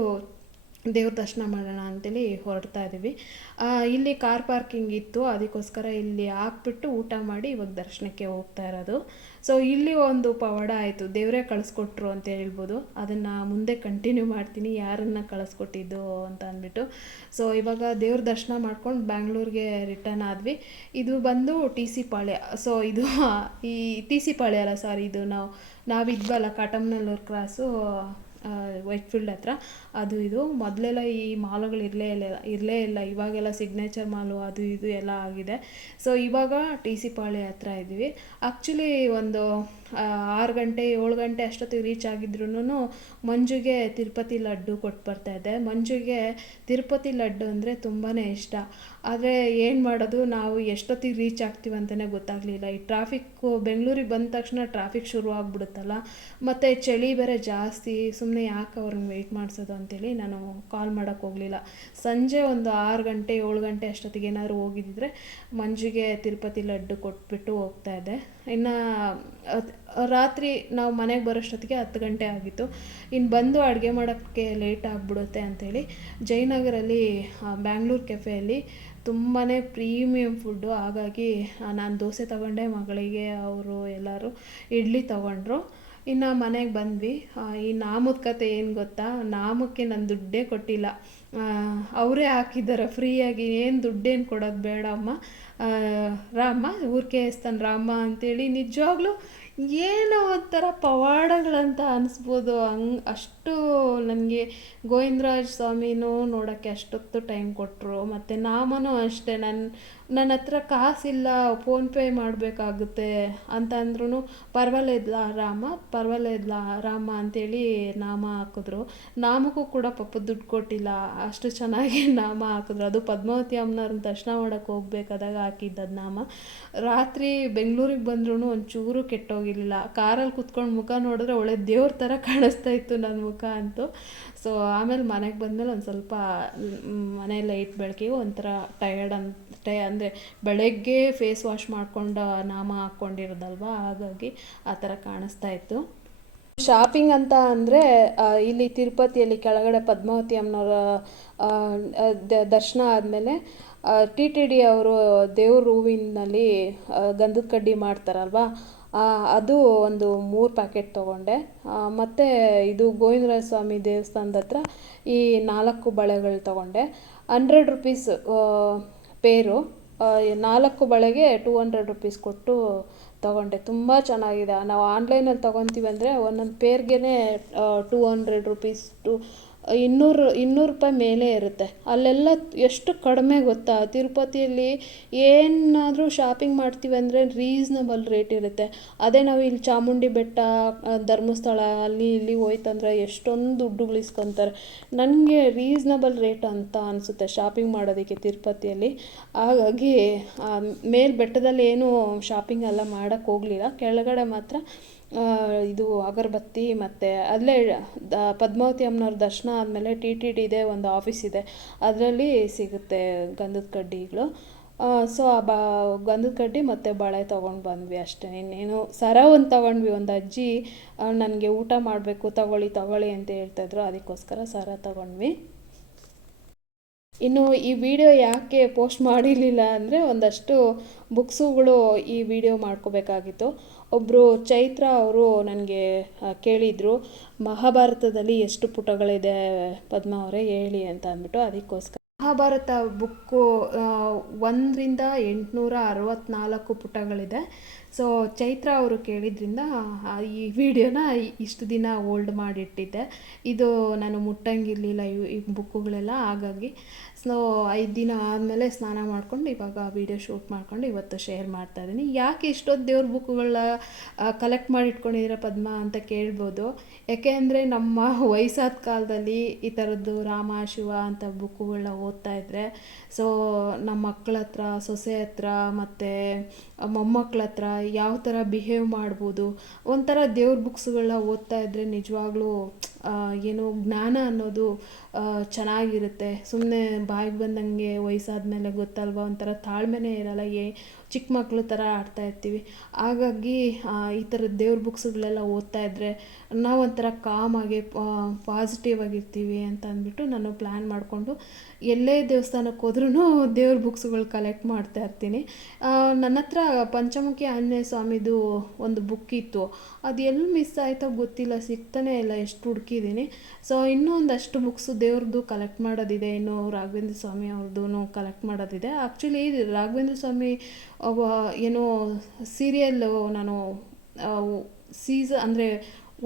ದೇವ್ರ ದರ್ಶನ ಮಾಡೋಣ ಅಂತೇಳಿ ಹೊರಡ್ತಾ ಇದ್ದೀವಿ ಇಲ್ಲಿ ಕಾರ್ ಪಾರ್ಕಿಂಗ್ ಇತ್ತು. ಅದಕ್ಕೋಸ್ಕರ ಇಲ್ಲಿ ಹಾಕ್ಬಿಟ್ಟು ಊಟ ಮಾಡಿ ಇವಾಗ ದರ್ಶನಕ್ಕೆ ಹೋಗ್ತಾ ಇರೋದು. ಸೊ ಇಲ್ಲಿ ಒಂದು ಪವಾಡ ಆಯಿತು. ದೇವರೇ ಕಳಿಸ್ಕೊಟ್ರು ಅಂತ ಹೇಳ್ಬೋದು. ಅದನ್ನು ಮುಂದೆ ಕಂಟಿನ್ಯೂ ಮಾಡ್ತೀನಿ. ಯಾರನ್ನು ಕಳಿಸ್ಕೊಟ್ಟಿದ್ದು ಅಂತ ಅಂದ್ಬಿಟ್ಟು. ಸೊ ಇವಾಗ ದೇವ್ರ ದರ್ಶನ ಮಾಡ್ಕೊಂಡು ಬ್ಯಾಂಗ್ಳೂರಿಗೆ ರಿಟರ್ನ್ ಆದ್ವಿ. ಇದು ಬಂದು ಟಿ ಸಿ ಪಾಳ್ಯ. ಸೊ ಇದು ಈ ಟಿ ಸಿ ಪಾಳ್ಯ ಅಲ್ಲ ಸಾರಿ ಇದು ನಾವು, ನಾವಿದ್ವಲ್ಲ, ಕಾಟಮ್ನಲ್ಲೂರು ಕ್ರಾಸು ವೈಟ್ ಫೀಲ್ಡ್ ಹತ್ರ. ಅದು ಇದು ಮೊದಲೆಲ್ಲ ಈ ಮಾಲುಗಳು ಇರಲೇ ಇಲ್ಲ ಇರಲೇ ಇಲ್ಲ. ಇವಾಗೆಲ್ಲ ಸಿಗ್ನೇಚರ್ ಮಾಲು ಅದು ಇದು ಎಲ್ಲ ಆಗಿದೆ. ಸೊ ಇವಾಗ ಟಿ ಸಿ ಪಾಳ್ಯ ಹತ್ರ ಇದ್ದೀವಿ. ಆ್ಯಕ್ಚುಲಿ ಒಂದು ಆರು ಗಂಟೆ, ಏಳು ಗಂಟೆ ಅಷ್ಟೊತ್ತಿಗೆ ರೀಚ್ ಆಗಿದ್ರು ಮಂಜುಗೆ ತಿರುಪತಿ ಲಡ್ಡು ಕೊಟ್ಟು ಬರ್ತಾ ಇದ್ದೆ ಮಂಜುಗೆ ತಿರುಪತಿ ಲಡ್ಡು ಅಂದರೆ ತುಂಬಾ ಇಷ್ಟ. ಆದರೆ ಏನು ಮಾಡೋದು, ನಾವು ಎಷ್ಟೊತ್ತಿಗೆ ರೀಚ್ ಆಗ್ತೀವಿ ಅಂತಲೇ ಗೊತ್ತಾಗಲಿಲ್ಲ. ಈ ಟ್ರಾಫಿಕ್ಕು ಬೆಂಗಳೂರಿಗೆ ಬಂದ ತಕ್ಷಣ ಟ್ರಾಫಿಕ್ ಶುರು ಆಗಿಬಿಡುತ್ತಲ್ಲ. ಮತ್ತು ಚಳಿ ಬೇರೆ ಜಾಸ್ತಿ ಸುಮ್ಮನೆ ಯಾಕೆ ಅವ್ರನ್ನ ವೆಯ್ಟ್ ಮಾಡಿಸೋದು ಅಂತೇಳಿ ನಾನು ಕಾಲ್ ಮಾಡೋಕ್ಕೆ ಹೋಗಲಿಲ್ಲ. ಸಂಜೆ ಒಂದು ಆರು ಗಂಟೆ, ಏಳು ಗಂಟೆ ಅಷ್ಟೊತ್ತಿಗೆ ಏನಾದರೂ ಹೋಗಿದ್ದಿದ್ರೆ ಮಂಜುಗೆ ತಿರುಪತಿ ಲಡ್ಡು ಕೊಟ್ಬಿಟ್ಟು ಹೋಗ್ತಾ ಇದ್ದೆ ಇನ್ನು ರಾತ್ರಿ ನಾವು ಮನೆಗೆ ಬರೋಷ್ಟೊತ್ತಿಗೆ ಹತ್ತು ಗಂಟೆ ಆಗಿತ್ತು. ಇನ್ನು ಬಂದು ಅಡುಗೆ ಮಾಡೋಕ್ಕೆ ಲೇಟ್ ಆಗಿಬಿಡುತ್ತೆ ಅಂಥೇಳಿ ಜಯನಗರಲ್ಲಿ ಬ್ಯಾಂಗ್ಳೂರು ಕೆಫೆಯಲ್ಲಿ ತುಂಬಾ ಪ್ರೀಮಿಯಮ್ ಫುಡ್ಡು. ಹಾಗಾಗಿ ನಾನು ದೋಸೆ ತಗೊಂಡೆ ಮಗಳಿಗೆ ಅವರು ಎಲ್ಲರೂ ಇಡ್ಲಿ ತಗೊಂಡ್ರು. ಇನ್ನು ಮನೆಗೆ ಬಂದ್ವಿ. ಈ ನಾಮದ ಕತೆ ಏನು ಗೊತ್ತಾ? ನಾಮಕ್ಕೆ ನಾನು ದುಡ್ಡೇ ಕೊಟ್ಟಿಲ್ಲ. ಅವರೇ ಹಾಕಿದ್ದಾರೆ. ಫ್ರೀಯಾಗಿ ಏನು ದುಡ್ಡೇನು ಕೊಡೋದು ಬೇಡ ಅಮ್ಮ ಆ, ರಾಮ ಊರ್ ಸ್ತಾನ ರಾಮ ಅಂತೇಳಿ ನಿಜವಾಗ್ಲೂ ಏನೋ ಒಂಥರ ಪವಾಡಗಳಂತ ಅನಿಸ್ಬೋದು ಹಂಗೆ ಅಷ್ಟು ನನಗೆ ಗೋವಿಂದರಾಜ್ ಸ್ವಾಮಿನೂ ನೋಡೋಕ್ಕೆ ಅಷ್ಟೊತ್ತು ಟೈಮ್ ಕೊಟ್ಟರು ಮತ್ತು ನಾಮನೂ ಅಷ್ಟೇ. ನನ್ನ ನನ್ನ ಹತ್ರ ಕಾಸಿಲ್ಲ ಫೋನ್ಪೇ ಮಾಡಬೇಕಾಗುತ್ತೆ ಅಂತ ಅಂದ್ರೂ ಪರವಾಗಿಲ್ಲ ರಾಮ ಪರವಾಗಿಲ್ಲ ರಾಮ ಅಂತೇಳಿ ನಾಮ ಹಾಕಿದ್ರು. ನಾಮಕ್ಕೂ ಕೂಡ ಪಾಪ ದುಡ್ಡು ಕೊಟ್ಟಿಲ್ಲ. ಅಷ್ಟು ಚೆನ್ನಾಗಿ ನಾಮ ಹಾಕಿದ್ರು. ಅದು ಪದ್ಮಾವತಿ ಅಮ್ಮನವ್ರನ್ನ ದರ್ಶನ ಮಾಡೋಕ್ಕೆ ಹೋಗ್ಬೇಕಾದಾಗ ಹಾಕಿದ್ದದು ನಾಮ. ರಾತ್ರಿ ಬೆಂಗಳೂರಿಗೆ ಬಂದ್ರೂ ಒಂಚೂರು ಕೆಟ್ಟೋಗಿರಲಿಲ್ಲ. ಕಾರಲ್ಲಿ ಕುತ್ಕೊಂಡು ಮುಖ ನೋಡಿದ್ರೆ ಒಳ್ಳೆ ದೇವ್ರ ಥರ ಕಾಣಿಸ್ತಾ ಇತ್ತು ನನ್ನ ಅಂತೂ. ಸೊ ಆಮೇಲೆ ಮನೆಗೆ ಬಂದಮೇಲೆ ಒಂದು ಸ್ವಲ್ಪ ಮನೆ ಲೈಟ್ ಬೆಳಕಿಗೆ ಒಂಥರ ಟಯರ್ಡ್ ಅಂತ ಅಂದರೆ ಬೆಳಗ್ಗೆ ಫೇಸ್ ವಾಶ್ ಮಾಡ್ಕೊಂಡು ನಾಮ ಹಾಕ್ಕೊಂಡಿರೋದಲ್ವ ಹಾಗಾಗಿ ಆ ಥರ ಕಾಣಿಸ್ತಾ ಇತ್ತು. ಶಾಪಿಂಗ್ ಅಂತ ಅಂದರೆ ಇಲ್ಲಿ ತಿರುಪತಿಯಲ್ಲಿ ಕೆಳಗಡೆ ಪದ್ಮಾವತಿ ಅಮ್ಮನವರ ದರ್ಶನ ಆದಮೇಲೆ ಟಿ ಟಿ ಡಿ ಅವರು ದೇವ್ರ ಹೂವಿನಲ್ಲಿ ಗಂಧದ ಕಡ್ಡಿ ಮಾಡ್ತಾರಲ್ವ? ಅದು ಒಂದು ಮೂರು ಪ್ಯಾಕೆಟ್ ತೊಗೊಂಡೆ. ಮತ್ತು ಇದು ಗೋವಿಂದರಾಜ ಸ್ವಾಮಿ ದೇವಸ್ಥಾನದ ಹತ್ರ ಈ ನಾಲ್ಕು ಬಳೆಗಳು ತೊಗೊಂಡೆ. ಹಂಡ್ರೆಡ್ ರುಪೀಸ್ ಪೇರು. ನಾಲ್ಕು ಬಳೆಗೆ ಟೂ ಹಂಡ್ರೆಡ್ ರುಪೀಸ್ ಕೊಟ್ಟು ತೊಗೊಂಡೆ. ತುಂಬ ಚೆನ್ನಾಗಿದೆ. ನಾವು ಆನ್ಲೈನಲ್ಲಿ ತೊಗೊತೀವಿ ಅಂದರೆ ಒಂದೊಂದು ಪೇರ್ಗೆ ಟೂ ಹಂಡ್ರೆಡ್ ರುಪೀಸ್ ಟು ಇನ್ನೂರು ಇನ್ನೂರು ರೂಪಾಯಿ ಮೇಲೆ ಇರುತ್ತೆ. ಅಲ್ಲೆಲ್ಲ ಎಷ್ಟು ಕಡಿಮೆ ಗೊತ್ತಾ? ತಿರುಪತಿಯಲ್ಲಿ ಏನಾದರೂ ಶಾಪಿಂಗ್ ಮಾಡ್ತೀವಿ ಅಂದರೆ ರೀಸ್ನಬಲ್ ರೇಟ್ ಇರುತ್ತೆ. ಅದೇ ನಾವು ಇಲ್ಲಿ ಚಾಮುಂಡಿ ಬೆಟ್ಟ ಧರ್ಮಸ್ಥಳ, ಅಲ್ಲಿ ಇಲ್ಲಿ ಹೋಯ್ತಂದ್ರೆ ಎಷ್ಟೊಂದು ದುಡ್ಡುಗಳು ಇಸ್ಕೊತಾರೆ ನನಗೆ ರೀಸ್ನಬಲ್ ರೇಟ್ ಅಂತ ಅನಿಸುತ್ತೆ ಶಾಪಿಂಗ್ ಮಾಡೋದಕ್ಕೆ ತಿರುಪತಿಯಲ್ಲಿ. ಹಾಗಾಗಿ ಮೇಲೆ ಬೆಟ್ಟದಲ್ಲಿ ಏನು ಶಾಪಿಂಗ್ ಎಲ್ಲ ಮಾಡೋಕ್ಕೆ ಹೋಗಲಿಲ್ಲ. ಕೆಳಗಡೆ ಮಾತ್ರ ಇದು ಅಗರಬತ್ತಿ ಮತ್ತು ಅಲ್ಲೇ ದ ಪದ್ಮಾವತಿ ಅಮ್ಮನವ್ರ ದರ್ಶನ ಆದಮೇಲೆ ಟಿ ಟಿ ಡಿದೆ ಒಂದು ಆಫೀಸ್ ಇದೆ. ಅದರಲ್ಲಿ ಸಿಗುತ್ತೆ ಗಂಧದ ಕಡ್ಡಿಗಳು. ಸೊ ಆ ಬಾ, ಗಂಧದ ಕಡ್ಡಿ ಮತ್ತು ಬಳೆ ತೊಗೊಂಡು ಬಂದ್ವಿ ಅಷ್ಟೇ. ಇನ್ನೇನು ಸರ ಒಂದು ತೊಗೊಂಡ್ವಿ, ಒಂದು ಅಜ್ಜಿ ನನಗೆ ಊಟ ಮಾಡಬೇಕು, ತಗೊಳ್ಳಿ ತಗೊಳ್ಳಿ ಅಂತ ಹೇಳ್ತಾಯಿದ್ರು ಅದಕ್ಕೋಸ್ಕರ ಸರ ತೊಗೊಂಡ್ವಿ. ಇನ್ನು ಈ ವಿಡಿಯೋ ಯಾಕೆ ಪೋಸ್ಟ್ ಮಾಡಿರಲಿಲ್ಲ ಅಂದರೆ ಒಂದಷ್ಟು ಬುಕ್ಸುಗಳು ಈ ವಿಡಿಯೋ ಮಾಡ್ಕೋಬೇಕಾಗಿತ್ತು. ಒಬ್ಬರು ಚೈತ್ರ ಅವರು ನನಗೆ ಕೇಳಿದರು, ಮಹಾಭಾರತದಲ್ಲಿ ಎಷ್ಟು ಪುಟಗಳಿದೆ ಪದ್ಮ ಅವರೇ, ಹೇಳಿ ಅಂತ ಅಂದ್ಬಿಟ್ಟು ಅದಕ್ಕೋಸ್ಕರ. ಮಹಾಭಾರತ ಬುಕ್ಕು ಒಂದರಿಂದ ಎಂಟುನೂರ ಅರವತ್ನಾಲ್ಕು ಪುಟಗಳಿದೆ. ಸೊ, ಚೈತ್ರ ಅವರು ಕೇಳಿದ್ರಿಂದ ಈ ವಿಡಿಯೋನ ಇಷ್ಟು ದಿನ ಓಲ್ಡ್ ಮಾಡಿಟ್ಟಿದ್ದೆ. ಇದು ನಾನು ಮುಟ್ಟಂಗಿರಲಿಲ್ಲ ಈ ಬುಕ್ಕುಗಳೆಲ್ಲ. ಹಾಗಾಗಿ ಸೊ, ಐದು ದಿನ ಆದಮೇಲೆ ಸ್ನಾನ ಮಾಡ್ಕೊಂಡು ಇವಾಗ ವಿಡಿಯೋ ಶೂಟ್ ಮಾಡ್ಕೊಂಡು ಇವತ್ತು ಶೇರ್ ಮಾಡ್ತಾ ಇದ್ದೀನಿ. ಯಾಕೆ ಇಷ್ಟೊತ್ತು ದೇವ್ರ ಬುಕ್ಗಳನ್ನ ಕಲೆಕ್ಟ್ ಮಾಡಿ ಇಟ್ಕೊಂಡಿದ್ರ ಪದ್ಮ ಅಂತ ಕೇಳ್ಬೋದು. ಯಾಕೆ ಅಂದರೆ ನಮ್ಮ ವಯಸ್ಸಾದ ಕಾಲದಲ್ಲಿ ಈ ಥರದ್ದು ರಾಮ, ಶಿವ ಅಂತ ಬುಕ್ಕುಗಳನ್ನ ಓದ್ತಾ ಇದ್ದರೆ ಸೊ ನಮ್ಮ ಮಕ್ಕಳ ಹತ್ರ, ಸೊಸೆ ಹತ್ರ ಮತ್ತು ಮೊಮ್ಮಕ್ಕಳ ಹತ್ರ ಯಾವ ಥರ ಬಿಹೇವ್ ಮಾಡ್ಬೋದು, ಒಂಥರ ದೇವ್ರ ಬುಕ್ಸ್ಗಳನ್ನ ಓದ್ತಾ ಇದ್ದರೆ ನಿಜವಾಗ್ಲೂ ಏನು ಜ್ಞಾನ ಅನ್ನೋದು ಚೆನ್ನಾಗಿರುತ್ತೆ. ಸುಮ್ಮನೆ ಬಾಯಿಗೆ ಬಂದಂಗೆ ವಯಸ್ಸಾದ್ಮೇಲೆ ಗೊತ್ತಲ್ವ? ಒಂಥರ ತಾಳ್ಮೆನೇ ಇರಲ್ಲ. ಏ ಚಿಕ್ಕ ಮಕ್ಕಳು ಥರ ಆಡ್ತಾ ಇರ್ತೀವಿ. ಹಾಗಾಗಿ ಈ ಥರದ ದೇವ್ರ ಬುಕ್ಸ್ಗಳೆಲ್ಲ ಓದ್ತಾ ಇದ್ದರೆ ನಾವೊಂಥರ ಕಾಮಾಗಿ ಪಾಸಿಟಿವ್ ಆಗಿರ್ತೀವಿ ಅಂತ ಅಂದ್ಬಿಟ್ಟು ನಾನು ಪ್ಲ್ಯಾನ್ ಮಾಡಿಕೊಂಡು ಎಲ್ಲೇ ದೇವಸ್ಥಾನಕ್ಕೆ ಹೋದ್ರೂ ದೇವ್ರ ಬುಕ್ಸ್ಗಳು ಕಲೆಕ್ಟ್ ಮಾಡ್ತಾ ಇರ್ತೀನಿ. ನನ್ನ ಹತ್ರ ಪಂಚಮುಖಿ ಆಂಜನೇಯ ಸ್ವಾಮಿದು ಒಂದು ಬುಕ್ ಇತ್ತು. ಅದು ಎಲ್ಲಿ ಮಿಸ್ ಆಯಿತೋ ಗೊತ್ತಿಲ್ಲ, ಸಿಗ್ತಾನೆ ಇಲ್ಲ, ಎಷ್ಟು ಹುಡುಕಿದ್ದೀನಿ. ಸೊ ಇನ್ನೂ ಒಂದಷ್ಟು ಬುಕ್ಸು ದೇವ್ರದ್ದು ಕಲೆಕ್ಟ್ ಮಾಡೋದಿದೆ. ಇನ್ನು ರಾಘವೇಂದ್ರ ಸ್ವಾಮಿ ಅವ್ರದ್ದು ಕಲೆಕ್ಟ್ ಮಾಡೋದಿದೆ. ಆ್ಯಕ್ಚುಲಿ ರಾಘವೇಂದ್ರ ಸ್ವಾಮಿ ಏನೋ ಸೀರಿಯಲ್ಲು ನಾನು ಸೀಸ ಅಂದರೆ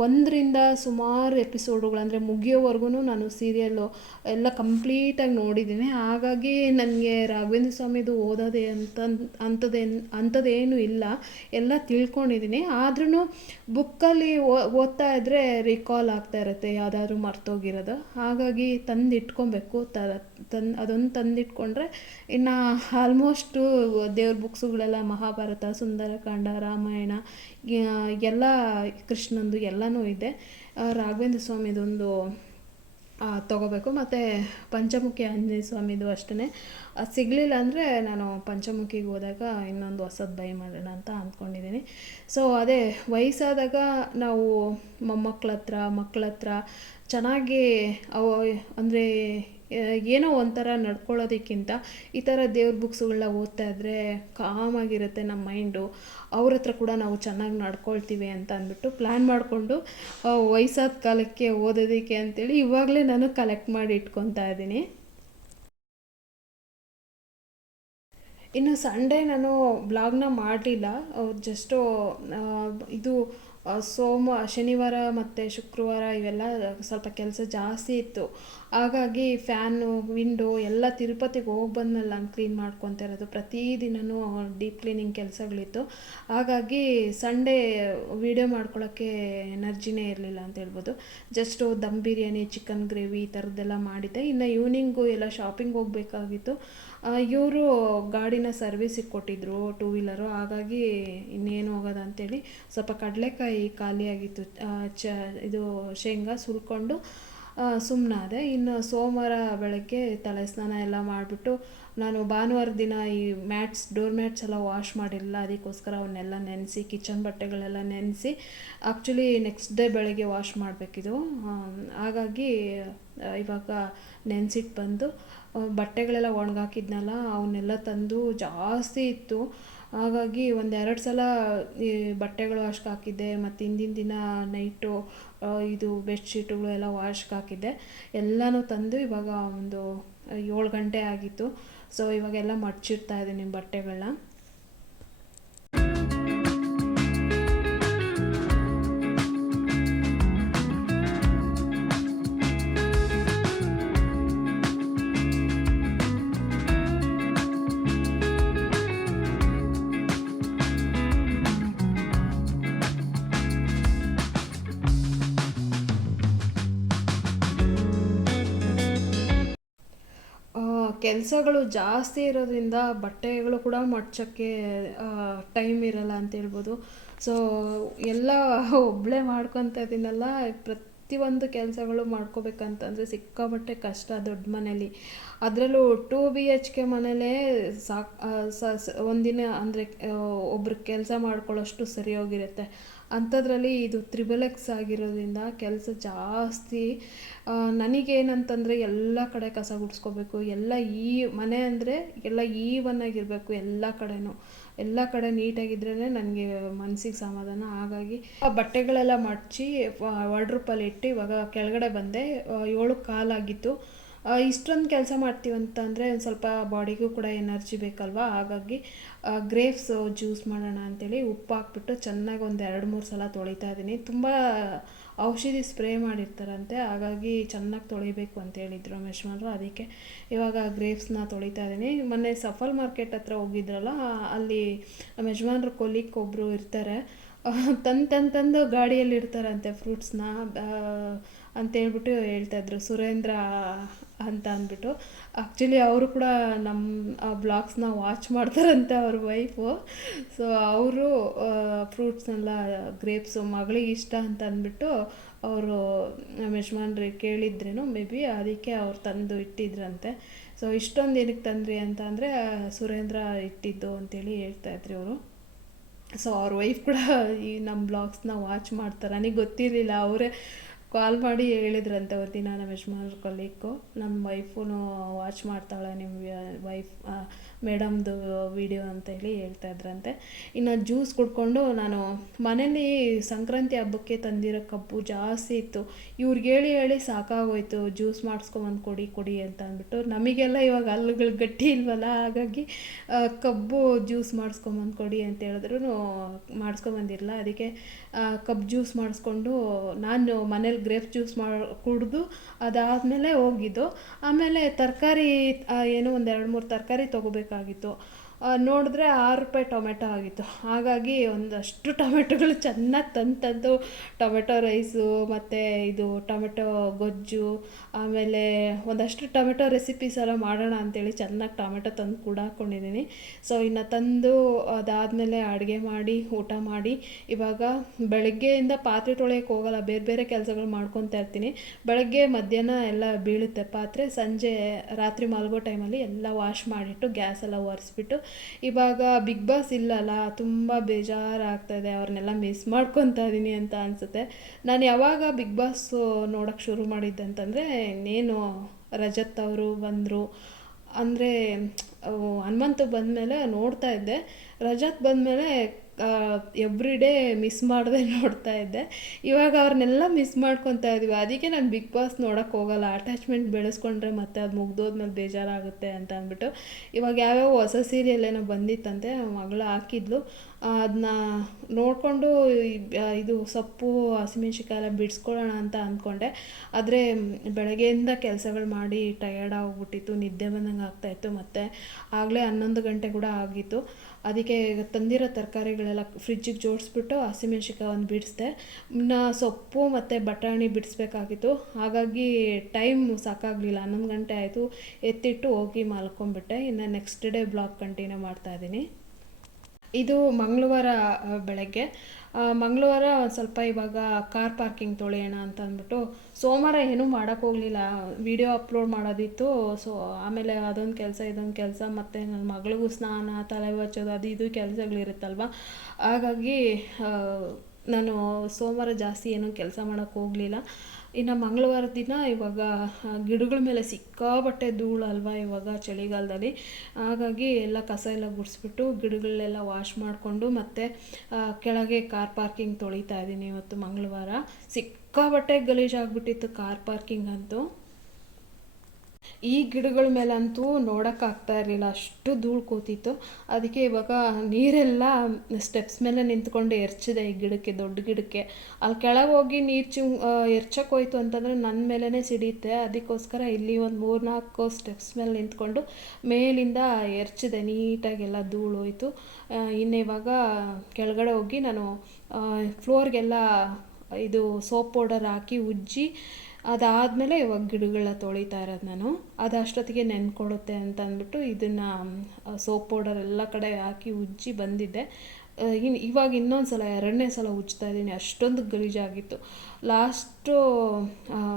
ಒಂದರಿಂದ ಸುಮಾರು ಎಪಿಸೋಡುಗಳು ಅಂದರೆ ಮುಗಿಯೋವರೆಗೂ ನಾನು ಸೀರಿಯಲ್ಲು ಎಲ್ಲ ಕಂಪ್ಲೀಟಾಗಿ ನೋಡಿದ್ದೀನಿ ಹಾಗಾಗಿ ನನಗೆ ರಾಘವೇಂದ್ರ ಸ್ವಾಮಿದು ಓದೋದೇ ಅಂತ ಅಂಥದ್ದೇನು ಅಂಥದ್ದೇನು ಇಲ್ಲ. ಎಲ್ಲ ತಿಳ್ಕೊಂಡಿದ್ದೀನಿ ಆದ್ರೂ ಬುಕ್ಕಲ್ಲಿ ಓದ್ತಾ ಇದ್ದರೆ ರಿಕಾಲ್ ಆಗ್ತಾ ಇರುತ್ತೆ, ಯಾವುದಾದ್ರೂ ಮರ್ತೋಗಿರೋದು. ಹಾಗಾಗಿ ತಂದು ಇಟ್ಕೊಬೇಕು ತಂದು, ಅದೊಂದು ತಂದಿಟ್ಕೊಂಡ್ರೆ ಇನ್ನು ಆಲ್ಮೋಸ್ಟು ದೇವ್ರ ಬುಕ್ಸುಗಳೆಲ್ಲ ಮಹಾಭಾರತ, ಸುಂದರಕಾಂಡ, ರಾಮಾಯಣ ಎಲ್ಲ ಕೃಷ್ಣಂದು ಎಲ್ಲನೂ ಇದೆ. ರಾಘವೇಂದ್ರ ಸ್ವಾಮಿದೊಂದು ತಗೋಬೇಕು. ಮತ್ತು ಪಂಚಮುಖಿ ಆಂಜನೇಯ ಸ್ವಾಮಿದು ಅಷ್ಟೇ ಅದು ಸಿಗಲಿಲ್ಲ ಅಂದರೆ ನಾನು ಪಂಚಮುಖಿಗೆ ಹೋದಾಗ ಇನ್ನೊಂದು ಹೊಸದು ಬೈ ಮಾಡೋಣ ಅಂತ ಅಂದ್ಕೊಂಡಿದ್ದೀನಿ ಸೊ ಅದೇ ವಯಸ್ಸಾದಾಗ ನಾವು ಮೊಮ್ಮಕ್ಕಳ ಹತ್ರ ಮಕ್ಕಳ ಹತ್ರ ಚೆನ್ನಾಗಿ ಅವು, ಅಂದರೆ ಏನೋ ಒಂಥರ ನಡ್ಕೊಳ್ಳೋದಕ್ಕಿಂತ ಈ ಥರ ದೇವ್ರ ಬುಕ್ಸ್ಗಳನ್ನ ಓದ್ತಾ ಇದ್ದರೆ ಕಾಮಾಗಿರುತ್ತೆ ನಮ್ಮ ಮೈಂಡು. ಅವ್ರ ಹತ್ರ ಕೂಡ ನಾವು ಚೆನ್ನಾಗಿ ನಡ್ಕೊಳ್ತೀವಿ ಅಂತ ಅಂದ್ಬಿಟ್ಟು ಪ್ಲ್ಯಾನ್ ಮಾಡಿಕೊಂಡು ವಯಸ್ಸಾದ ಕಾಲಕ್ಕೆ ಓದೋದಕ್ಕೆ ಅಂತೇಳಿ ಇವಾಗಲೇ ನಾನು ಕಲೆಕ್ಟ್ ಮಾಡಿ ಇಟ್ಕೊತಾ ಇದ್ದೀನಿ. ಇನ್ನು ಸಂಡೇ ನಾನು ಬ್ಲಾಗ್ನ ಮಾಡಲಿಲ್ಲ. ಜಸ್ಟು ಇದು ಸೋಮ, ಶನಿವಾರ ಮತ್ತು ಶುಕ್ರವಾರ ಇವೆಲ್ಲ ಸ್ವಲ್ಪ ಕೆಲಸ ಜಾಸ್ತಿ ಇತ್ತು. ಹಾಗಾಗಿ ಫ್ಯಾನು ವಿಂಡೋ ಎಲ್ಲ ತಿರುಪತಿಗೆ ಹೋಗಿ ಬಂದಮೇಲೆ ನಾನು ಕ್ಲೀನ್ ಮಾಡ್ಕೊತಾ ಇರೋದು. ಪ್ರತಿದಿನವೂ ಡೀಪ್ ಕ್ಲೀನಿಂಗ್ ಕೆಲಸಗಳಿತ್ತು. ಹಾಗಾಗಿ ಸಂಡೇ ವೀಡಿಯೋ ಮಾಡ್ಕೊಳ್ಳೋಕ್ಕೆ ಎನರ್ಜಿನೇ ಇರಲಿಲ್ಲ ಅಂತ ಹೇಳ್ಬೋದು. Just dum biryani chicken gravy ಈ ಥರದ್ದೆಲ್ಲ ಮಾಡಿದ್ದೆ. ಇನ್ನು ಈವ್ನಿಂಗು ಎಲ್ಲ ಶಾಪಿಂಗ್ ಹೋಗಬೇಕಾಗಿತ್ತು. ಇವರು ಗಾಡಿನ ಸರ್ವಿಸಿಗೆ ಕೊಟ್ಟಿದ್ರು ಟೂ ವೀಲರು ಹಾಗಾಗಿ ಇನ್ನೇನು ಹೋಗೋದು ಅಂತೇಳಿ ಸ್ವಲ್ಪ ಕಡಲೆಕಾಯಿ ಖಾಲಿಯಾಗಿತ್ತು. ಚ, ಇದು ಶೇಂಗಾ ಸುಲ್ಕೊಂಡು ಸುಮ್ಮನಾದೆ ಇನ್ನು ಸೋಮವಾರ ಬೆಳಗ್ಗೆ ತಲೆ ಸ್ನಾನ ಎಲ್ಲ ಮಾಡಿಬಿಟ್ಟು ನಾನು ಭಾನುವಾರ ದಿನ ಈ ಮ್ಯಾಟ್ಸ್, ಡೋರ್ ಮ್ಯಾಟ್ಸ್ ಎಲ್ಲ ವಾಶ್ ಮಾಡಿಲ್ಲ. ಅದಕ್ಕೋಸ್ಕರ ಅವನ್ನೆಲ್ಲ ನೆನೆಸಿ, ಕಿಚನ್ ಬಟ್ಟೆಗಳೆಲ್ಲ ನೆನೆಸಿ ಆ್ಯಕ್ಚುಲಿ ನೆಕ್ಸ್ಟ್ ಡೇ ಬೆಳಗ್ಗೆ ವಾಶ್ ಮಾಡಬೇಕಿದು. ಹಾಗಾಗಿ ಇವಾಗ ನೆನೆಸಿಟ್ಟು ಬಂದು ಬಟ್ಟೆಗಳೆಲ್ಲ ಒಣಗಾಕಿದ್ನಲ್ಲ, ಅವನ್ನೆಲ್ಲ ತಂದು ಜಾಸ್ತಿ ಇತ್ತು. ಹಾಗಾಗಿ ಒಂದೆರಡು ಸಲ ಈ ಬಟ್ಟೆಗಳು ವಾಶ್ಗೆ ಹಾಕಿದ್ದೆ, ಮತ್ತು ಹಿಂದಿನ ದಿನ ನೈಟು ಇದು ಬೆಡ್ಶೀಟುಗಳು ಎಲ್ಲ ವಾಶ್ಗೆ ಹಾಕಿದ್ದೆ. ಎಲ್ಲನೂ ತಂದು ಇವಾಗ ಒಂದು ಏಳು ಗಂಟೆ ಆಗಿತ್ತು. ಸೊ ಇವಾಗೆಲ್ಲ ಮಡ್ಚಿಡ್ತಾ ಇದ್ದೀನಿ ಬಟ್ಟೆಗಳನ್ನ ಕೆಲಸಗಳು ಜಾಸ್ತಿ ಇರೋದ್ರಿಂದ ಬಟ್ಟೆಗಳು ಕೂಡ ಮಡ್ಚೋಕ್ಕೆ ಟೈಮ್ ಇರಲ್ಲ ಅಂತ ಹೇಳ್ಬೋದು. ಸೊ ಎಲ್ಲ ಒಬ್ಬಳೇ ಮಾಡ್ಕೊತ ಇದ್ದೀನಲ್ಲ ಪ್ರತಿಯೊಂದು ಕೆಲಸಗಳು ಮಾಡ್ಕೋಬೇಕಂತಂದರೆ ಸಿಕ್ಕಾಪಟ್ಟೆ ಕಷ್ಟ ದೊಡ್ಡ ಮನೇಲಿ. ಅದರಲ್ಲೂ ಟೂ ಬಿ ಎಚ್ ಕೆ ಮನೇಲೇ ಸಾಕು ಒಂದಿನ ಅಂದರೆ ಒಬ್ರಿಗೆ ಕೆಲಸ ಮಾಡ್ಕೊಳ್ಳೋಷ್ಟು ಸರಿ ಹೋಗಿರುತ್ತೆ ಅಂಥದ್ರಲ್ಲಿ ಇದು ತ್ರಿಬಲ್ ಎಕ್ಸ್ ಆಗಿರೋದ್ರಿಂದ ಕೆಲಸ ಜಾಸ್ತಿ. ನನಗೇನಂತಂದರೆ ಎಲ್ಲ ಕಡೆ ಕಸ ಗುಡಿಸ್ಕೋಬೇಕು, ಎಲ್ಲ ಈ ಮನೆ ಅಂದರೆ ಎಲ್ಲ ಈವನ್ ಆಗಿರಬೇಕು ಎಲ್ಲ ಕಡೆನೂ. ಎಲ್ಲ ಕಡೆ ನೀಟಾಗಿದ್ರೇ ನನಗೆ ಮನಸ್ಸಿಗೆ ಸಮಾಧಾನ. ಹಾಗಾಗಿ ಬಟ್ಟೆಗಳೆಲ್ಲ ಮಡಚಿ ವಾಡ್ರೂಪಲ್ಲಿ ಇಟ್ಟು ಇವಾಗ ಕೆಳಗಡೆ ಬಂದೆ. ಏಳು ಕಾಲಾಗಿತ್ತು. ಇಷ್ಟೊಂದು ಕೆಲಸ ಮಾಡ್ತೀವಂತಂದರೆ ಒಂದು ಸ್ವಲ್ಪ ಬಾಡಿಗೂ ಕೂಡ ಎನರ್ಜಿ ಬೇಕಲ್ವಾ? ಹಾಗಾಗಿ ಗ್ರೇಪ್ಸ್ ಜ್ಯೂಸ್ ಮಾಡೋಣ ಅಂತೇಳಿ ಉಪ್ಪು ಹಾಕ್ಬಿಟ್ಟು ಚೆನ್ನಾಗಿ ಒಂದು ಎರಡು, ಮೂರು ಸಲ ತೊಳಿತಾ ಇದ್ದೀನಿ. ತುಂಬ ಔಷಧಿ ಸ್ಪ್ರೇ ಮಾಡಿರ್ತಾರಂತೆ. ಹಾಗಾಗಿ ಚೆನ್ನಾಗಿ ತೊಳಿಬೇಕು ಅಂತ ಹೇಳಿದ್ರು ರಮೇಶ್ ಮಾವರು. ಅದಕ್ಕೆ ಇವಾಗ ಗ್ರೇಪ್ಸ್ನ ತೊಳಿತಾ ಇದ್ದೀನಿ. ಮೊನ್ನೆ ಸಫಲ್ ಮಾರ್ಕೆಟ್ ಹತ್ರ ಹೋಗಿದ್ರಲ್ಲ, ಅಲ್ಲಿ ನಮ್ಮ ಯಜಮಾನ್ರ ಕೊಲಿಕ್ ಒಬ್ಬರು ಇರ್ತಾರೆ. ತಂದು ತಂದು ತಂದು ಗಾಡಿಯಲ್ಲಿ ಇರ್ತಾರಂತೆ ಫ್ರೂಟ್ಸ್ನ ಅಂತೇಳ್ಬಿಟ್ಟು ಹೇಳ್ತಾಯಿದ್ರು ಸುರೇಂದ್ರ ಅಂತ ಅಂದ್ಬಿಟ್ಟು. ಆ್ಯಕ್ಚುಲಿ ಅವರು ಕೂಡ ನಮ್ಮ ಬ್ಲಾಗ್ಸ್ನ ವಾಚ್ ಮಾಡ್ತಾರಂತೆ ಅವ್ರ ವೈಫು. ಸೊ ಅವರು ಫ್ರೂಟ್ಸ್ನೆಲ್ಲ ಗ್ರೇಪ್ಸು ಮಗಳಿಗೆ ಇಷ್ಟ ಅಂತ ಅಂದ್ಬಿಟ್ಟು ಅವರು ನಮ್ಮ ಯಜಮಾನ್ರಿಗೆ ಕೇಳಿದ್ರೇನು ಮೇ ಬಿ ಅದಕ್ಕೆ ಅವ್ರು ತಂದು ಇಟ್ಟಿದ್ರಂತೆ. ಸೊ ಇಷ್ಟೊಂದು ಏನಕ್ಕೆ ತಂದ್ರಿ ಅಂತ ಅಂದರೆ ಸುರೇಂದ್ರ ಇಟ್ಟಿದ್ದು ಅಂತೇಳಿ ಹೇಳ್ತಾಯಿದ್ರಿ ಅವರು. ಸೊ ಅವ್ರ ವೈಫ್ ಕೂಡ ಈ ನಮ್ಮ ಬ್ಲಾಗ್ಸ್ನ ವಾಚ್ ಮಾಡ್ತಾರೆ. ನನಗೆ ಗೊತ್ತಿರಲಿಲ್ಲ. ಅವರೇ ಕಾಲ್ ಮಾಡಿ ಹೇಳಿದ್ರಂತೆ ಅವತ್ತಿನ ನಮ್ಮ ಯಜಮಾನ್ರ ಕೊಲೀಕು ನಮ್ಮ ವೈಫೂ ವಾಚ್ ಮಾಡ್ತಾಳೆ ನಿಮ್ಮ ವೈಫ್ ಮೇಡಮ್ದು ವಿಡಿಯೋ ಅಂತ ಹೇಳಿ ಹೇಳ್ತಾ ಇದ್ರಂತೆ. ಇನ್ನು ಜ್ಯೂಸ್ ಕುಡ್ಕೊಂಡು ನಾನು ಮನೇಲಿ ಸಂಕ್ರಾಂತಿ ಹಬ್ಬಕ್ಕೆ ತಂದಿರೋ ಕಬ್ಬು ಜಾಸ್ತಿ ಇತ್ತು. ಇವ್ರಿಗೆ ಹೇಳಿ ಹೇಳಿ ಸಾಕಾಗೋಯ್ತು ಜ್ಯೂಸ್ ಮಾಡಿಸ್ಕೊಂಬಂದು ಕೊಡಿ ಕೊಡಿ ಅಂತ ಅಂದ್ಬಿಟ್ಟು. ನಮಗೆಲ್ಲ ಇವಾಗ ಹಲ್ಲುಗಳು ಗಟ್ಟಿ ಇಲ್ವಲ್ಲ, ಹಾಗಾಗಿ ಕಬ್ಬು ಜ್ಯೂಸ್ ಮಾಡಿಸ್ಕೊಂಬಂದು ಕೊಡಿ ಅಂತ ಹೇಳಿದ್ರು ಮಾಡಿಸ್ಕೊಂಬಂದಿರಲ್ಲ ಅದಕ್ಕೆ ಆ, ಕಬ್ಬು ಜ್ಯೂಸ್ ಮಾಡಿಸ್ಕೊಂಡು ನಾನು ಮನೇಲಿ ಗ್ರೇಪ್ ಜ್ಯೂಸ್ ಮಾಡಿ ಕುಡಿದು ಅದಾದಮೇಲೆ ಹೋಗಿದ್ದು. ಆಮೇಲೆ ತರಕಾರಿ ಏನೋ ಒಂದು ಎರಡು ಮೂರು ತರಕಾರಿ ತೊಗೋಬೇಕಾಗಿತ್ತು. ನೋಡಿದ್ರೆ ಆರು ರೂಪಾಯಿ ಟೊಮೆಟೊ ಆಗಿತ್ತು. ಹಾಗಾಗಿ ಒಂದಷ್ಟು ಟೊಮೆಟೊಗಳು ಚೆನ್ನಾಗಿ ತಂದು ಟೊಮೆಟೊ ರೈಸು, ಮತ್ತು ಇದು ಟೊಮೆಟೊ ಗೊಜ್ಜು, ಆಮೇಲೆ ಒಂದಷ್ಟು ಟೊಮೆಟೊ ರೆಸಿಪೀಸ್ ಎಲ್ಲ ಮಾಡೋಣ ಅಂತೇಳಿ ಚೆನ್ನಾಗಿ ಟೊಮೆಟೊ ತಂದು ಕೂಡ ಹಾಕ್ಕೊಂಡಿದ್ದೀನಿ ಸೊ, ಇನ್ನು ತಂದು ಅದಾದಮೇಲೆ ಅಡುಗೆ ಮಾಡಿ, ಊಟ ಮಾಡಿ. ಇವಾಗ ಬೆಳಗ್ಗೆಯಿಂದ ಪಾತ್ರೆ ತೊಳೆಯೋಕೆ ಹೋಗಲ್ಲ, ಬೇರೆ ಬೇರೆ ಕೆಲಸಗಳು ಮಾಡ್ಕೊತಾ ಇರ್ತೀನಿ. ಬೆಳಗ್ಗೆ, ಮಧ್ಯಾಹ್ನ ಎಲ್ಲ ಬೀಳುತ್ತೆ ಪಾತ್ರೆ. ಸಂಜೆ ರಾತ್ರಿ ಮಲಗೋ ಟೈಮಲ್ಲಿ ಎಲ್ಲ ವಾಶ್ ಮಾಡಿಟ್ಟು, ಗ್ಯಾಸ್ ಎಲ್ಲ ಒರೆಸ್ಬಿಟ್ಟು ಇವಾಗ ಬಿಗ್ ಬಾಸ್ ಇಲ್ಲಲ್ಲ, ತುಂಬ ಬೇಜಾರಾಗ್ತಾಯಿದೆ ಅವ್ರನ್ನೆಲ್ಲ ಮಿಸ್ ಮಾಡ್ಕೊತಾ ಇದ್ದೀನಿ ಅಂತ ಅನಿಸುತ್ತೆ. ನಾನು ಯಾವಾಗ ಬಿಗ್ ಬಾಸ್ ನೋಡೋಕ್ಕೆ ಶುರು ಮಾಡಿದ್ದೆ ಅಂತಂದರೆ, ಇನ್ನೇನು ರಜತ್ ಅವರು ಬಂದರು. ಅಂದರೆ ಹನುಮಂತು ಬಂದಮೇಲೆ ನೋಡ್ತಾ ಇದ್ದೆ. ರಜತ್ ಬಂದಮೇಲೆ ಎವ್ರಿ ಡೇ ಮಿಸ್ ಮಾಡದೆ ನೋಡ್ತಾ ಇದ್ದೆ. ಇವಾಗ ಅವ್ರನ್ನೆಲ್ಲ ಮಿಸ್ ಮಾಡ್ಕೊತಾ ಇದೀವಿ. ಅದಕ್ಕೆ ನಾನು ಬಿಗ್ ಬಾಸ್ ನೋಡೋಕ್ಕೆ ಹೋಗಲ್ಲ. ಅಟ್ಯಾಚ್ಮೆಂಟ್ ಬೆಳೆಸ್ಕೊಂಡ್ರೆ ಮತ್ತೆ ಅದು ಮುಗ್ದೋದ್ಮೇಲೆ ಬೇಜಾರಾಗುತ್ತೆ ಅಂತ ಅಂದ್ಬಿಟ್ಟು. ಇವಾಗ ಯಾವ್ಯಾವ ಹೊಸ ಸೀರಿಯಲ್ ಏನೋ ಬಂದಿತ್ತಂತೆ ಮಗಳು ಹಾಕಿದ್ಲು. ಅದನ್ನ ನೋಡಿಕೊಂಡು ಇದು ಸೊಪ್ಪು ಹಸಿಮೆಣ್ಸಿಕಾಯಿ ಎಲ್ಲ ಬಿಡಿಸ್ಕೊಳ್ಳೋಣ ಅಂತ ಅಂದ್ಕೊಂಡೆ ಆದರೆ ಬೆಳಗ್ಗೆಯಿಂದ ಕೆಲಸಗಳು ಮಾಡಿ ಟಯರ್ಡ್ ಆಗಿಬಿಟ್ಟಿತ್ತು ನಿದ್ದೆ ಬಂದಂಗೆ ಆಗ್ತಾಯಿತ್ತು ಮತ್ತು ಆಗಲೇ ಹನ್ನೊಂದು ಗಂಟೆ ಕೂಡ ಆಗಿತ್ತು. ಅದಕ್ಕೆ ತಂದಿರೋ ತರಕಾರಿಗಳೆಲ್ಲ ಫ್ರಿಜ್ಜಿಗೆ ಜೋಡಿಸ್ಬಿಟ್ಟು ಹಸಿಮೆಣ್ಸಿಕಾಯಿ ಒಂದು ಬಿಡಿಸಿದೆ. ಇನ್ನು ಸೊಪ್ಪು ಮತ್ತು ಬಟಾಣಿ ಬಿಡಿಸ್ಬೇಕಾಗಿತ್ತು. ಹಾಗಾಗಿ ಟೈಮ್ ಸಾಕಾಗಲಿಲ್ಲ. ಹನ್ನೊಂದು ಗಂಟೆ ಆಯಿತು. ಎತ್ತಿಟ್ಟು ಹೋಗಿ ಮಲ್ಕೊಂಬಿಟ್ಟೆ. ಇನ್ನು ನೆಕ್ಸ್ಟ್ ಡೇ ಬ್ಲಾಗ್ ಕಂಟಿನ್ಯೂ ಮಾಡ್ತಾಯಿದ್ದೀನಿ ಇದು ಮಂಗಳವಾರ ಬೆಳಗ್ಗೆ. ಮಂಗಳವಾರ ಸ್ವಲ್ಪ ಇವಾಗ ಕಾರ್ ಪಾರ್ಕಿಂಗ್ ತೊಳೆಯೋಣ ಅಂತ ಅಂದ್ಬಿಟ್ಟು ಸೋಮವಾರ ಏನೂ ಮಾಡೋಕ್ಕೆ ಹೋಗಲಿಲ್ಲ. ವಿಡಿಯೋ ಅಪ್ಲೋಡ್ ಮಾಡೋದಿತ್ತು. ಸೊ, ಆಮೇಲೆ ಅದೊಂದು ಕೆಲಸ, ಇದೊಂದು ಕೆಲಸ, ಮತ್ತು ನನ್ನ ಮಗಳಿಗೂ ಸ್ನಾನ, ತಲೆ ಬಚ್ಚೋದು, ಅದು ಇದು ಕೆಲಸಗಳಿರುತ್ತಲ್ವ? ಹಾಗಾಗಿ ನಾನು ಸೋಮವಾರ ಜಾಸ್ತಿ ಏನೂ ಕೆಲಸ ಮಾಡೋಕ್ಕೆ ಹೋಗಲಿಲ್ಲ. ಇನ್ನು ಮಂಗಳವಾರ ದಿನ ಇವಾಗ ಗಿಡಗಳ ಮೇಲೆ ಸಿಕ್ಕಾಪಟ್ಟೆ ಧೂಳು ಅಲ್ವಾ ಇವಾಗ ಚಳಿಗಾಲದಲ್ಲಿ. ಹಾಗಾಗಿ ಎಲ್ಲ ಕಸ ಎಲ್ಲ ಗುಡಿಸ್ಬಿಟ್ಟು ಗಿಡಗಳನ್ನೆಲ್ಲ ವಾಶ್ ಮಾಡಿಕೊಂಡು ಮತ್ತು ಕೆಳಗೆ ಕಾರ್ ಪಾರ್ಕಿಂಗ್ ತೊಳಿತಾ ಇದ್ದೀನಿ ಇವತ್ತು ಮಂಗಳವಾರ. ಸಿಕ್ಕಾಬಟ್ಟೆ ಗಲೀಜಾಗ್ಬಿಟ್ಟಿತ್ತು ಕಾರ್ ಪಾರ್ಕಿಂಗ್ ಅಂತೂ. ಈ ಗಿಡಗಳ ಮೇಲಂತೂ ನೋಡೋಕ್ಕಾಗ್ತಾ ಇರಲಿಲ್ಲ. ಅಷ್ಟು ಧೂಳು ಕೂತಿತ್ತು. ಅದಕ್ಕೆ ಇವಾಗ ನೀರೆಲ್ಲ ಸ್ಟೆಪ್ಸ್ ಮೇಲೆ ನಿಂತ್ಕೊಂಡು ಎರ್ಚಿದೆ ಈ ಗಿಡಕ್ಕೆ, ದೊಡ್ಡ ಗಿಡಕ್ಕೆ. ಅಲ್ಲಿ ಕೆಳಗೆ ಹೋಗಿ ನೀರು ಚಿಮ್ ಎರ್ಚಕ್ಕೆ ಹೋಯ್ತು ಅಂತಂದರೆ ನನ್ನ ಮೇಲೇ ಸಿಡಿಯುತ್ತೆ. ಅದಕ್ಕೋಸ್ಕರ ಇಲ್ಲಿ ಒಂದು ಮೂರು ನಾಲ್ಕು ಸ್ಟೆಪ್ಸ್ ಮೇಲೆ ನಿಂತ್ಕೊಂಡು ಮೇಲಿಂದ ಎರ್ಚಿದೆ. ನೀಟಾಗೆಲ್ಲ ಧೂಳು ಹೋಯ್ತು. ಇನ್ನು ಇವಾಗ ಕೆಳಗಡೆ ಹೋಗಿ ನಾನು ಫ್ಲೋರ್ಗೆಲ್ಲ ಇದು ಸೋಪ್ ಪೌಡರ್ ಹಾಕಿ ಉಜ್ಜಿ ಅದಾದಮೇಲೆ ಇವಾಗ ಗಿಡಗಳನ್ನ ತೊಳಿತಾ ಇರೋದು ನಾನು. ಅದು ಅಷ್ಟೊತ್ತಿಗೆ ನೆನ್ಕೊಡುತ್ತೆ ಅಂತ ಅಂದ್ಬಿಟ್ಟು ಇದನ್ನು ಸೋಪ್ ಪೌಡರ್ ಎಲ್ಲ ಕಡೆ ಹಾಕಿ ಉಜ್ಜಿ ಬಂದಿದ್ದೆ. ಇನ್ನು ಇವಾಗ ಇನ್ನೊಂದು ಸಲ ಎರಡನೇ ಸಲ ಉಜ್ತಾ ಇದ್ದೀನಿ. ಅಷ್ಟೊಂದು ಗಲೀಜಾಗಿತ್ತು. ಲಾಸ್ಟು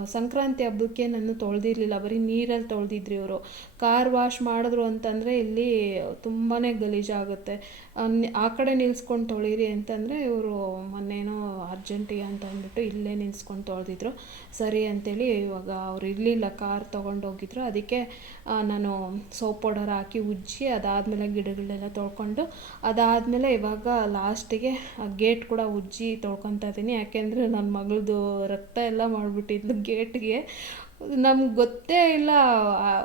ಸಂಕ್ರಾಂತಿ ಹಬ್ಬಕ್ಕೆ ನಾನು ತೊಳೆದಿರಲಿಲ್ಲ. ಬರೀ ನೀರಲ್ಲಿ ತೊಳೆದಿದ್ರಿ ಇವರು. ಕಾರ್ ವಾಶ್ ಮಾಡಿದ್ರು ಅಂತಂದರೆ ಇಲ್ಲಿ ತುಂಬಾ ಗಲೀಜಾಗುತ್ತೆ. ಆ, ಕಡೆ ನಿಲ್ಸ್ಕೊಂಡು ತೊಳೀರಿ ಅಂತಂದರೆ ಇವರು ಮೊನ್ನೇನೋ ಅರ್ಜೆಂಟಿಗೆ ಅಂತ ಅಂದ್ಬಿಟ್ಟು ಇಲ್ಲೇ ನಿಲ್ಸ್ಕೊಂಡು ತೊಳೆದಿದ್ರು. ಸರಿ ಅಂತೇಳಿ ಇವಾಗ ಅವ್ರು ಇರಲಿಲ್ಲ. ಕಾರ್ ತೊಗೊಂಡೋಗಿದ್ರು. ಅದಕ್ಕೆ ನಾನು ಸೋಪ್ ಪೌಡರ್ ಹಾಕಿ ಉಜ್ಜಿ ಅದಾದಮೇಲೆ ಗಿಡಗಳನ್ನೆಲ್ಲ ತೊಳ್ಕೊಂಡು ಅದಾದಮೇಲೆ ಇವಾಗ ಲಾಸ್ಟಿಗೆ ಗೇಟ್ ಕೂಡ ಉಜ್ಜಿ ತೊಳ್ಕೊತಾ ಇದ್ದೀನಿ. ಯಾಕೆಂದರೆ ನನ್ನ ಮಗಳದು ರಕ್ತ ಎಲ್ಲ ಮಾಡಿಬಿಟ್ಟಿದ್ಲು ಗೇಟ್ಗೆ. ನಮ್ಗೆ ಗೊತ್ತೇ ಇಲ್ಲ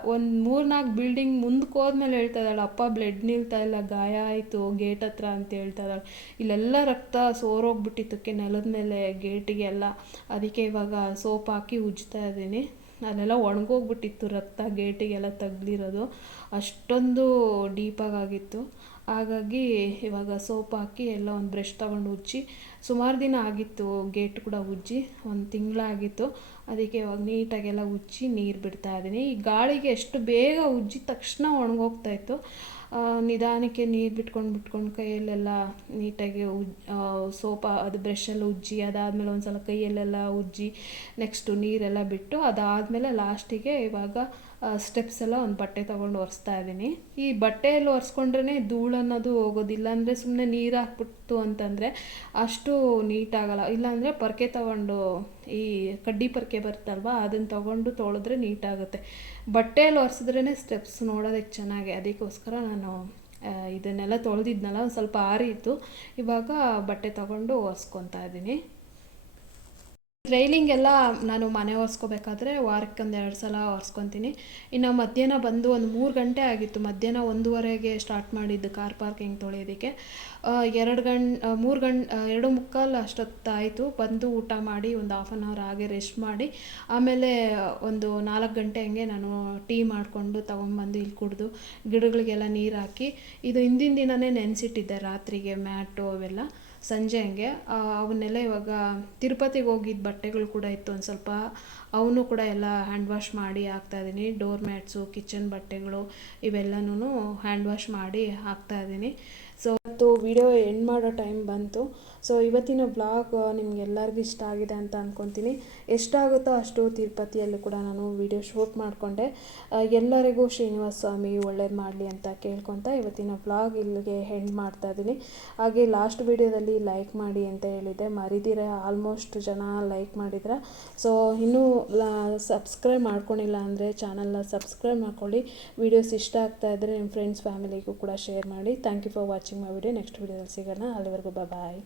ಒಂದು ಮೂರು ನಾಲ್ಕು ಬಿಲ್ಡಿಂಗ್ ಮುಂದಕ್ಕೆ ಹೋದ್ಮೇಲೆ ಹೇಳ್ತಾ ಇದ್ದಾಳೆ ಅಪ್ಪ ಬ್ಲಡ್ ನಿಲ್ತಾ ಇಲ್ಲ, ಗಾಯ ಆಯಿತು, ಗೇಟ್ ಹತ್ರ ಅಂತ ಹೇಳ್ತಾ ಇದ್ದಾಳೆ ಇಲ್ಲೆಲ್ಲ ರಕ್ತ ಸೋರೋಗ್ಬಿಟ್ಟಿತ್ತಕ್ಕೆ ನೆಲದ ಮೇಲೆ ಗೇಟಿಗೆಲ್ಲ. ಅದಕ್ಕೆ ಇವಾಗ ಸೋಪ್ ಹಾಕಿ ಉಜ್ತಾ ಇದ್ದೀನಿ. ಅಲ್ಲೆಲ್ಲ ಒಣಗೋಗ್ಬಿಟ್ಟಿತ್ತು ರಕ್ತ ಗೇಟಿಗೆಲ್ಲ ತಗ್ಲಿರೋದು ಅಷ್ಟೊಂದು ಡೀಪಾಗಿತ್ತು ಹಾಗಾಗಿ ಇವಾಗ ಸೋಪ್ ಹಾಕಿ ಎಲ್ಲ ಒಂದು ಬ್ರಷ್ ತೊಗೊಂಡು ಉಜ್ಜಿ, ಸುಮಾರು ದಿನ ಆಗಿತ್ತು ಗೇಟ್ ಕೂಡ ಉಜ್ಜಿ, ಒಂದು ತಿಂಗಳಾಗಿತ್ತು. ಅದಕ್ಕೆ ಇವಾಗ ನೀಟಾಗೆಲ್ಲ ಉಜ್ಜಿ ನೀರು ಬಿಡ್ತಾ ಇದ್ದೀನಿ ಈ ಗಾಳಿಗೆ ಎಷ್ಟು ಬೇಗ ಉಜ್ಜಿದ ತಕ್ಷಣ ಒಣಗೋಗ್ತಾ ಇತ್ತು. ನಿಧಾನಕ್ಕೆ ನೀರು ಬಿಟ್ಕೊಂಡು ಬಿಟ್ಕೊಂಡು ಕೈಯಲ್ಲೆಲ್ಲ ನೀಟಾಗಿ ಉಜ್ ಸೋಪ, ಅದು ಬ್ರಷಲ್ಲಿ ಉಜ್ಜಿ, ಅದಾದಮೇಲೆ ಒಂದು ಸಲ ಕೈಯಲ್ಲೆಲ್ಲ ಉಜ್ಜಿ, ನೆಕ್ಸ್ಟು ನೀರೆಲ್ಲ ಬಿಟ್ಟು ಅದಾದಮೇಲೆ ಲಾಸ್ಟಿಗೆ ಇವಾಗ ಸ್ಟೆಪ್ಸ್ ಎಲ್ಲ ಒಂದು ಬಟ್ಟೆ ತೊಗೊಂಡು ಒರೆಸ್ತಾ ಇದ್ದೀನಿ. ಈ ಬಟ್ಟೆಯಲ್ಲಿ ಒರೆಸ್ಕೊಂಡ್ರೇ ಧೂಳು ಅನ್ನೋದು ಹೋಗೋದಿಲ್ಲ ಅಂದರೆ ಸುಮ್ಮನೆ ನೀರು ಹಾಕ್ಬಿಟ್ಟು ಅಂತಂದರೆ ಅಷ್ಟು ನೀಟಾಗಲ್ಲ ಇಲ್ಲಾಂದರೆ ಪೊರ್ಕೆ ತಗೊಂಡು ಈ ಕಡ್ಡಿ ಪೊರ್ಕೆ ಬರ್ತಲ್ವ ಅದನ್ನು ತೊಗೊಂಡು ತೊಳೆದ್ರೆ ನೀಟಾಗುತ್ತೆ ಬಟ್ಟೆಯಲ್ಲಿ ಒರೆಸಿದ್ರೇ ಸ್ಟೆಪ್ಸ್ ನೋಡೋದಕ್ಕೆ ಚೆನ್ನಾಗಿ. ಅದಕ್ಕೋಸ್ಕರ ನಾನು ಇದನ್ನೆಲ್ಲ ತೊಳೆದಿದ್ನಲ್ಲ, ಒಂದು ಸ್ವಲ್ಪ ಆರಿತ್ತು. ಇವಾಗ ಬಟ್ಟೆ ತಗೊಂಡು ಒರೆಸ್ಕೊತಾ ಇದ್ದೀನಿ. ರೈಲಿಂಗ್ ಎಲ್ಲ ನಾನು ಮನೆ ಒರೆಸ್ಕೋಬೇಕಾದ್ರೆ ವಾರಕ್ಕೆ ಒಂದು ಎರಡು ಸಲ ಒರೆಸ್ಕೊತೀನಿ. ಇನ್ನು ಮಧ್ಯಾಹ್ನ ಬಂದು ಒಂದು ಮೂರು ಗಂಟೆ ಆಗಿತ್ತು. ಮಧ್ಯಾಹ್ನ ಒಂದೂವರೆಗೆ ಸ್ಟಾರ್ಟ್ ಮಾಡಿದ್ದು ಕಾರ್ ಪಾರ್ಕಿಂಗ್ ತೊಳೆಯೋದಕ್ಕೆ. ಎರಡು ಗಂಟೆ ಮೂರು ಗಂಟೆ ಎರಡು ಮುಕ್ಕಾಲು ಅಷ್ಟೊತ್ತಾಯಿತು. ಬಂದು ಊಟ ಮಾಡಿ ಒಂದು ಹಾಫ್ ಆನ್ ಅವರ್ ಹಾಗೆ ರೆಸ್ಟ್ ಮಾಡಿ, ಆಮೇಲೆ ಒಂದು ನಾಲ್ಕು ಗಂಟೆ ಹಂಗೆ ನಾನು ಟೀ ಮಾಡಿಕೊಂಡು ತೊಗೊಂಬಂದು ಇಲ್ಲಿ ಕುಡಿದು ಗಿಡಗಳಿಗೆಲ್ಲ ನೀರು ಹಾಕಿ, ಇದು ಹಿಂದಿನ ದಿನವೇ ನೆನೆಸಿಟ್ಟಿದ್ದೆ ರಾತ್ರಿಗೆ ಮ್ಯಾಟು ಅವೆಲ್ಲ. ಸಂಜೆ ಹಂಗೆ ಅವನ್ನೆಲ್ಲ ಇವಾಗ ತಿರುಪತಿಗೆ ಹೋಗಿದ್ದ ಬಟ್ಟೆಗಳು ಕೂಡ ಇತ್ತು ಒಂದು ಸ್ವಲ್ಪ. ಅವನು ಕೂಡ ಎಲ್ಲ ಹ್ಯಾಂಡ್ ವಾಶ್ ಮಾಡಿ ಹಾಕ್ತಾ ಇದ್ದೀನಿ. ಡೋರ್ ಮ್ಯಾಟ್ಸು ಕಿಚನ್ ಬಟ್ಟೆಗಳು ಇವೆಲ್ಲನೂ ಹ್ಯಾಂಡ್ ವಾಶ್ ಮಾಡಿ ಹಾಕ್ತಾ ಇದ್ದೀನಿ. ಸೊ ಇವತ್ತು ವಿಡಿಯೋ ಎಂಡ್ ಮಾಡೋ ಟೈಮ್ ಬಂತು. ಸೊ ಇವತ್ತಿನ ಬ್ಲಾಗ್ ನಿಮ್ಗೆಲ್ಲರಿಗೂ ಇಷ್ಟ ಆಗಿದೆ ಅಂತ ಅಂದ್ಕೊತೀನಿ ಎಷ್ಟಾಗುತ್ತೋ ಅಷ್ಟು ತಿರುಪತಿಯಲ್ಲೂ ಕೂಡ ನಾನು ವಿಡಿಯೋ ಶೂಟ್ ಮಾಡಿಕೊಂಡೆ. ಎಲ್ಲರಿಗೂ ಶ್ರೀನಿವಾಸ ಸ್ವಾಮಿ ಒಳ್ಳೇದು ಮಾಡಲಿ ಅಂತ ಕೇಳ್ಕೊತ ಇವತ್ತಿನ ಬ್ಲಾಗ್ ಇಲ್ಲಿಗೆ ಹೆಂಡ್ ಮಾಡ್ತಾ ಇದ್ದೀನಿ. ಹಾಗೆ ಲಾಸ್ಟ್ ವಿಡಿಯೋದಲ್ಲಿ ಲೈಕ್ ಮಾಡಿ ಅಂತ ಹೇಳಿದ್ದೆ. ಮರಿದಿರ ಆಲ್ಮೋಸ್ಟ್ ಜನ ಲೈಕ್ ಮಾಡಿದ್ರೆ. ಸೊ ಇನ್ನೂ ಸಬ್ಸ್ಕ್ರೈಬ್ ಮಾಡ್ಕೊಂಡಿಲ್ಲ ಅಂದರೆ ಚಾನಲ್ನ ಸಬ್ಸ್ಕ್ರೈಬ್ ಮಾಡ್ಕೊಳ್ಳಿ. ವಿಡಿಯೋಸ್ ಇಷ್ಟ ಆಗ್ತಾ ಇದ್ದರೆ ನಿಮ್ಮ ಫ್ರೆಂಡ್ಸ್ ಫ್ಯಾಮಿಲಿಗೂ ಕೂಡ ಶೇರ್ ಮಾಡಿ. Thank you for watching my ಮಾಡಿಬಿಡಿ ನೆಕ್ಸ್ಟ್ ವಿಡಿಯೋದಲ್ಲಿ ಸಿಗೋಣ ಅಲ್ಲಿವರೆಗೂ ಬಾಯ್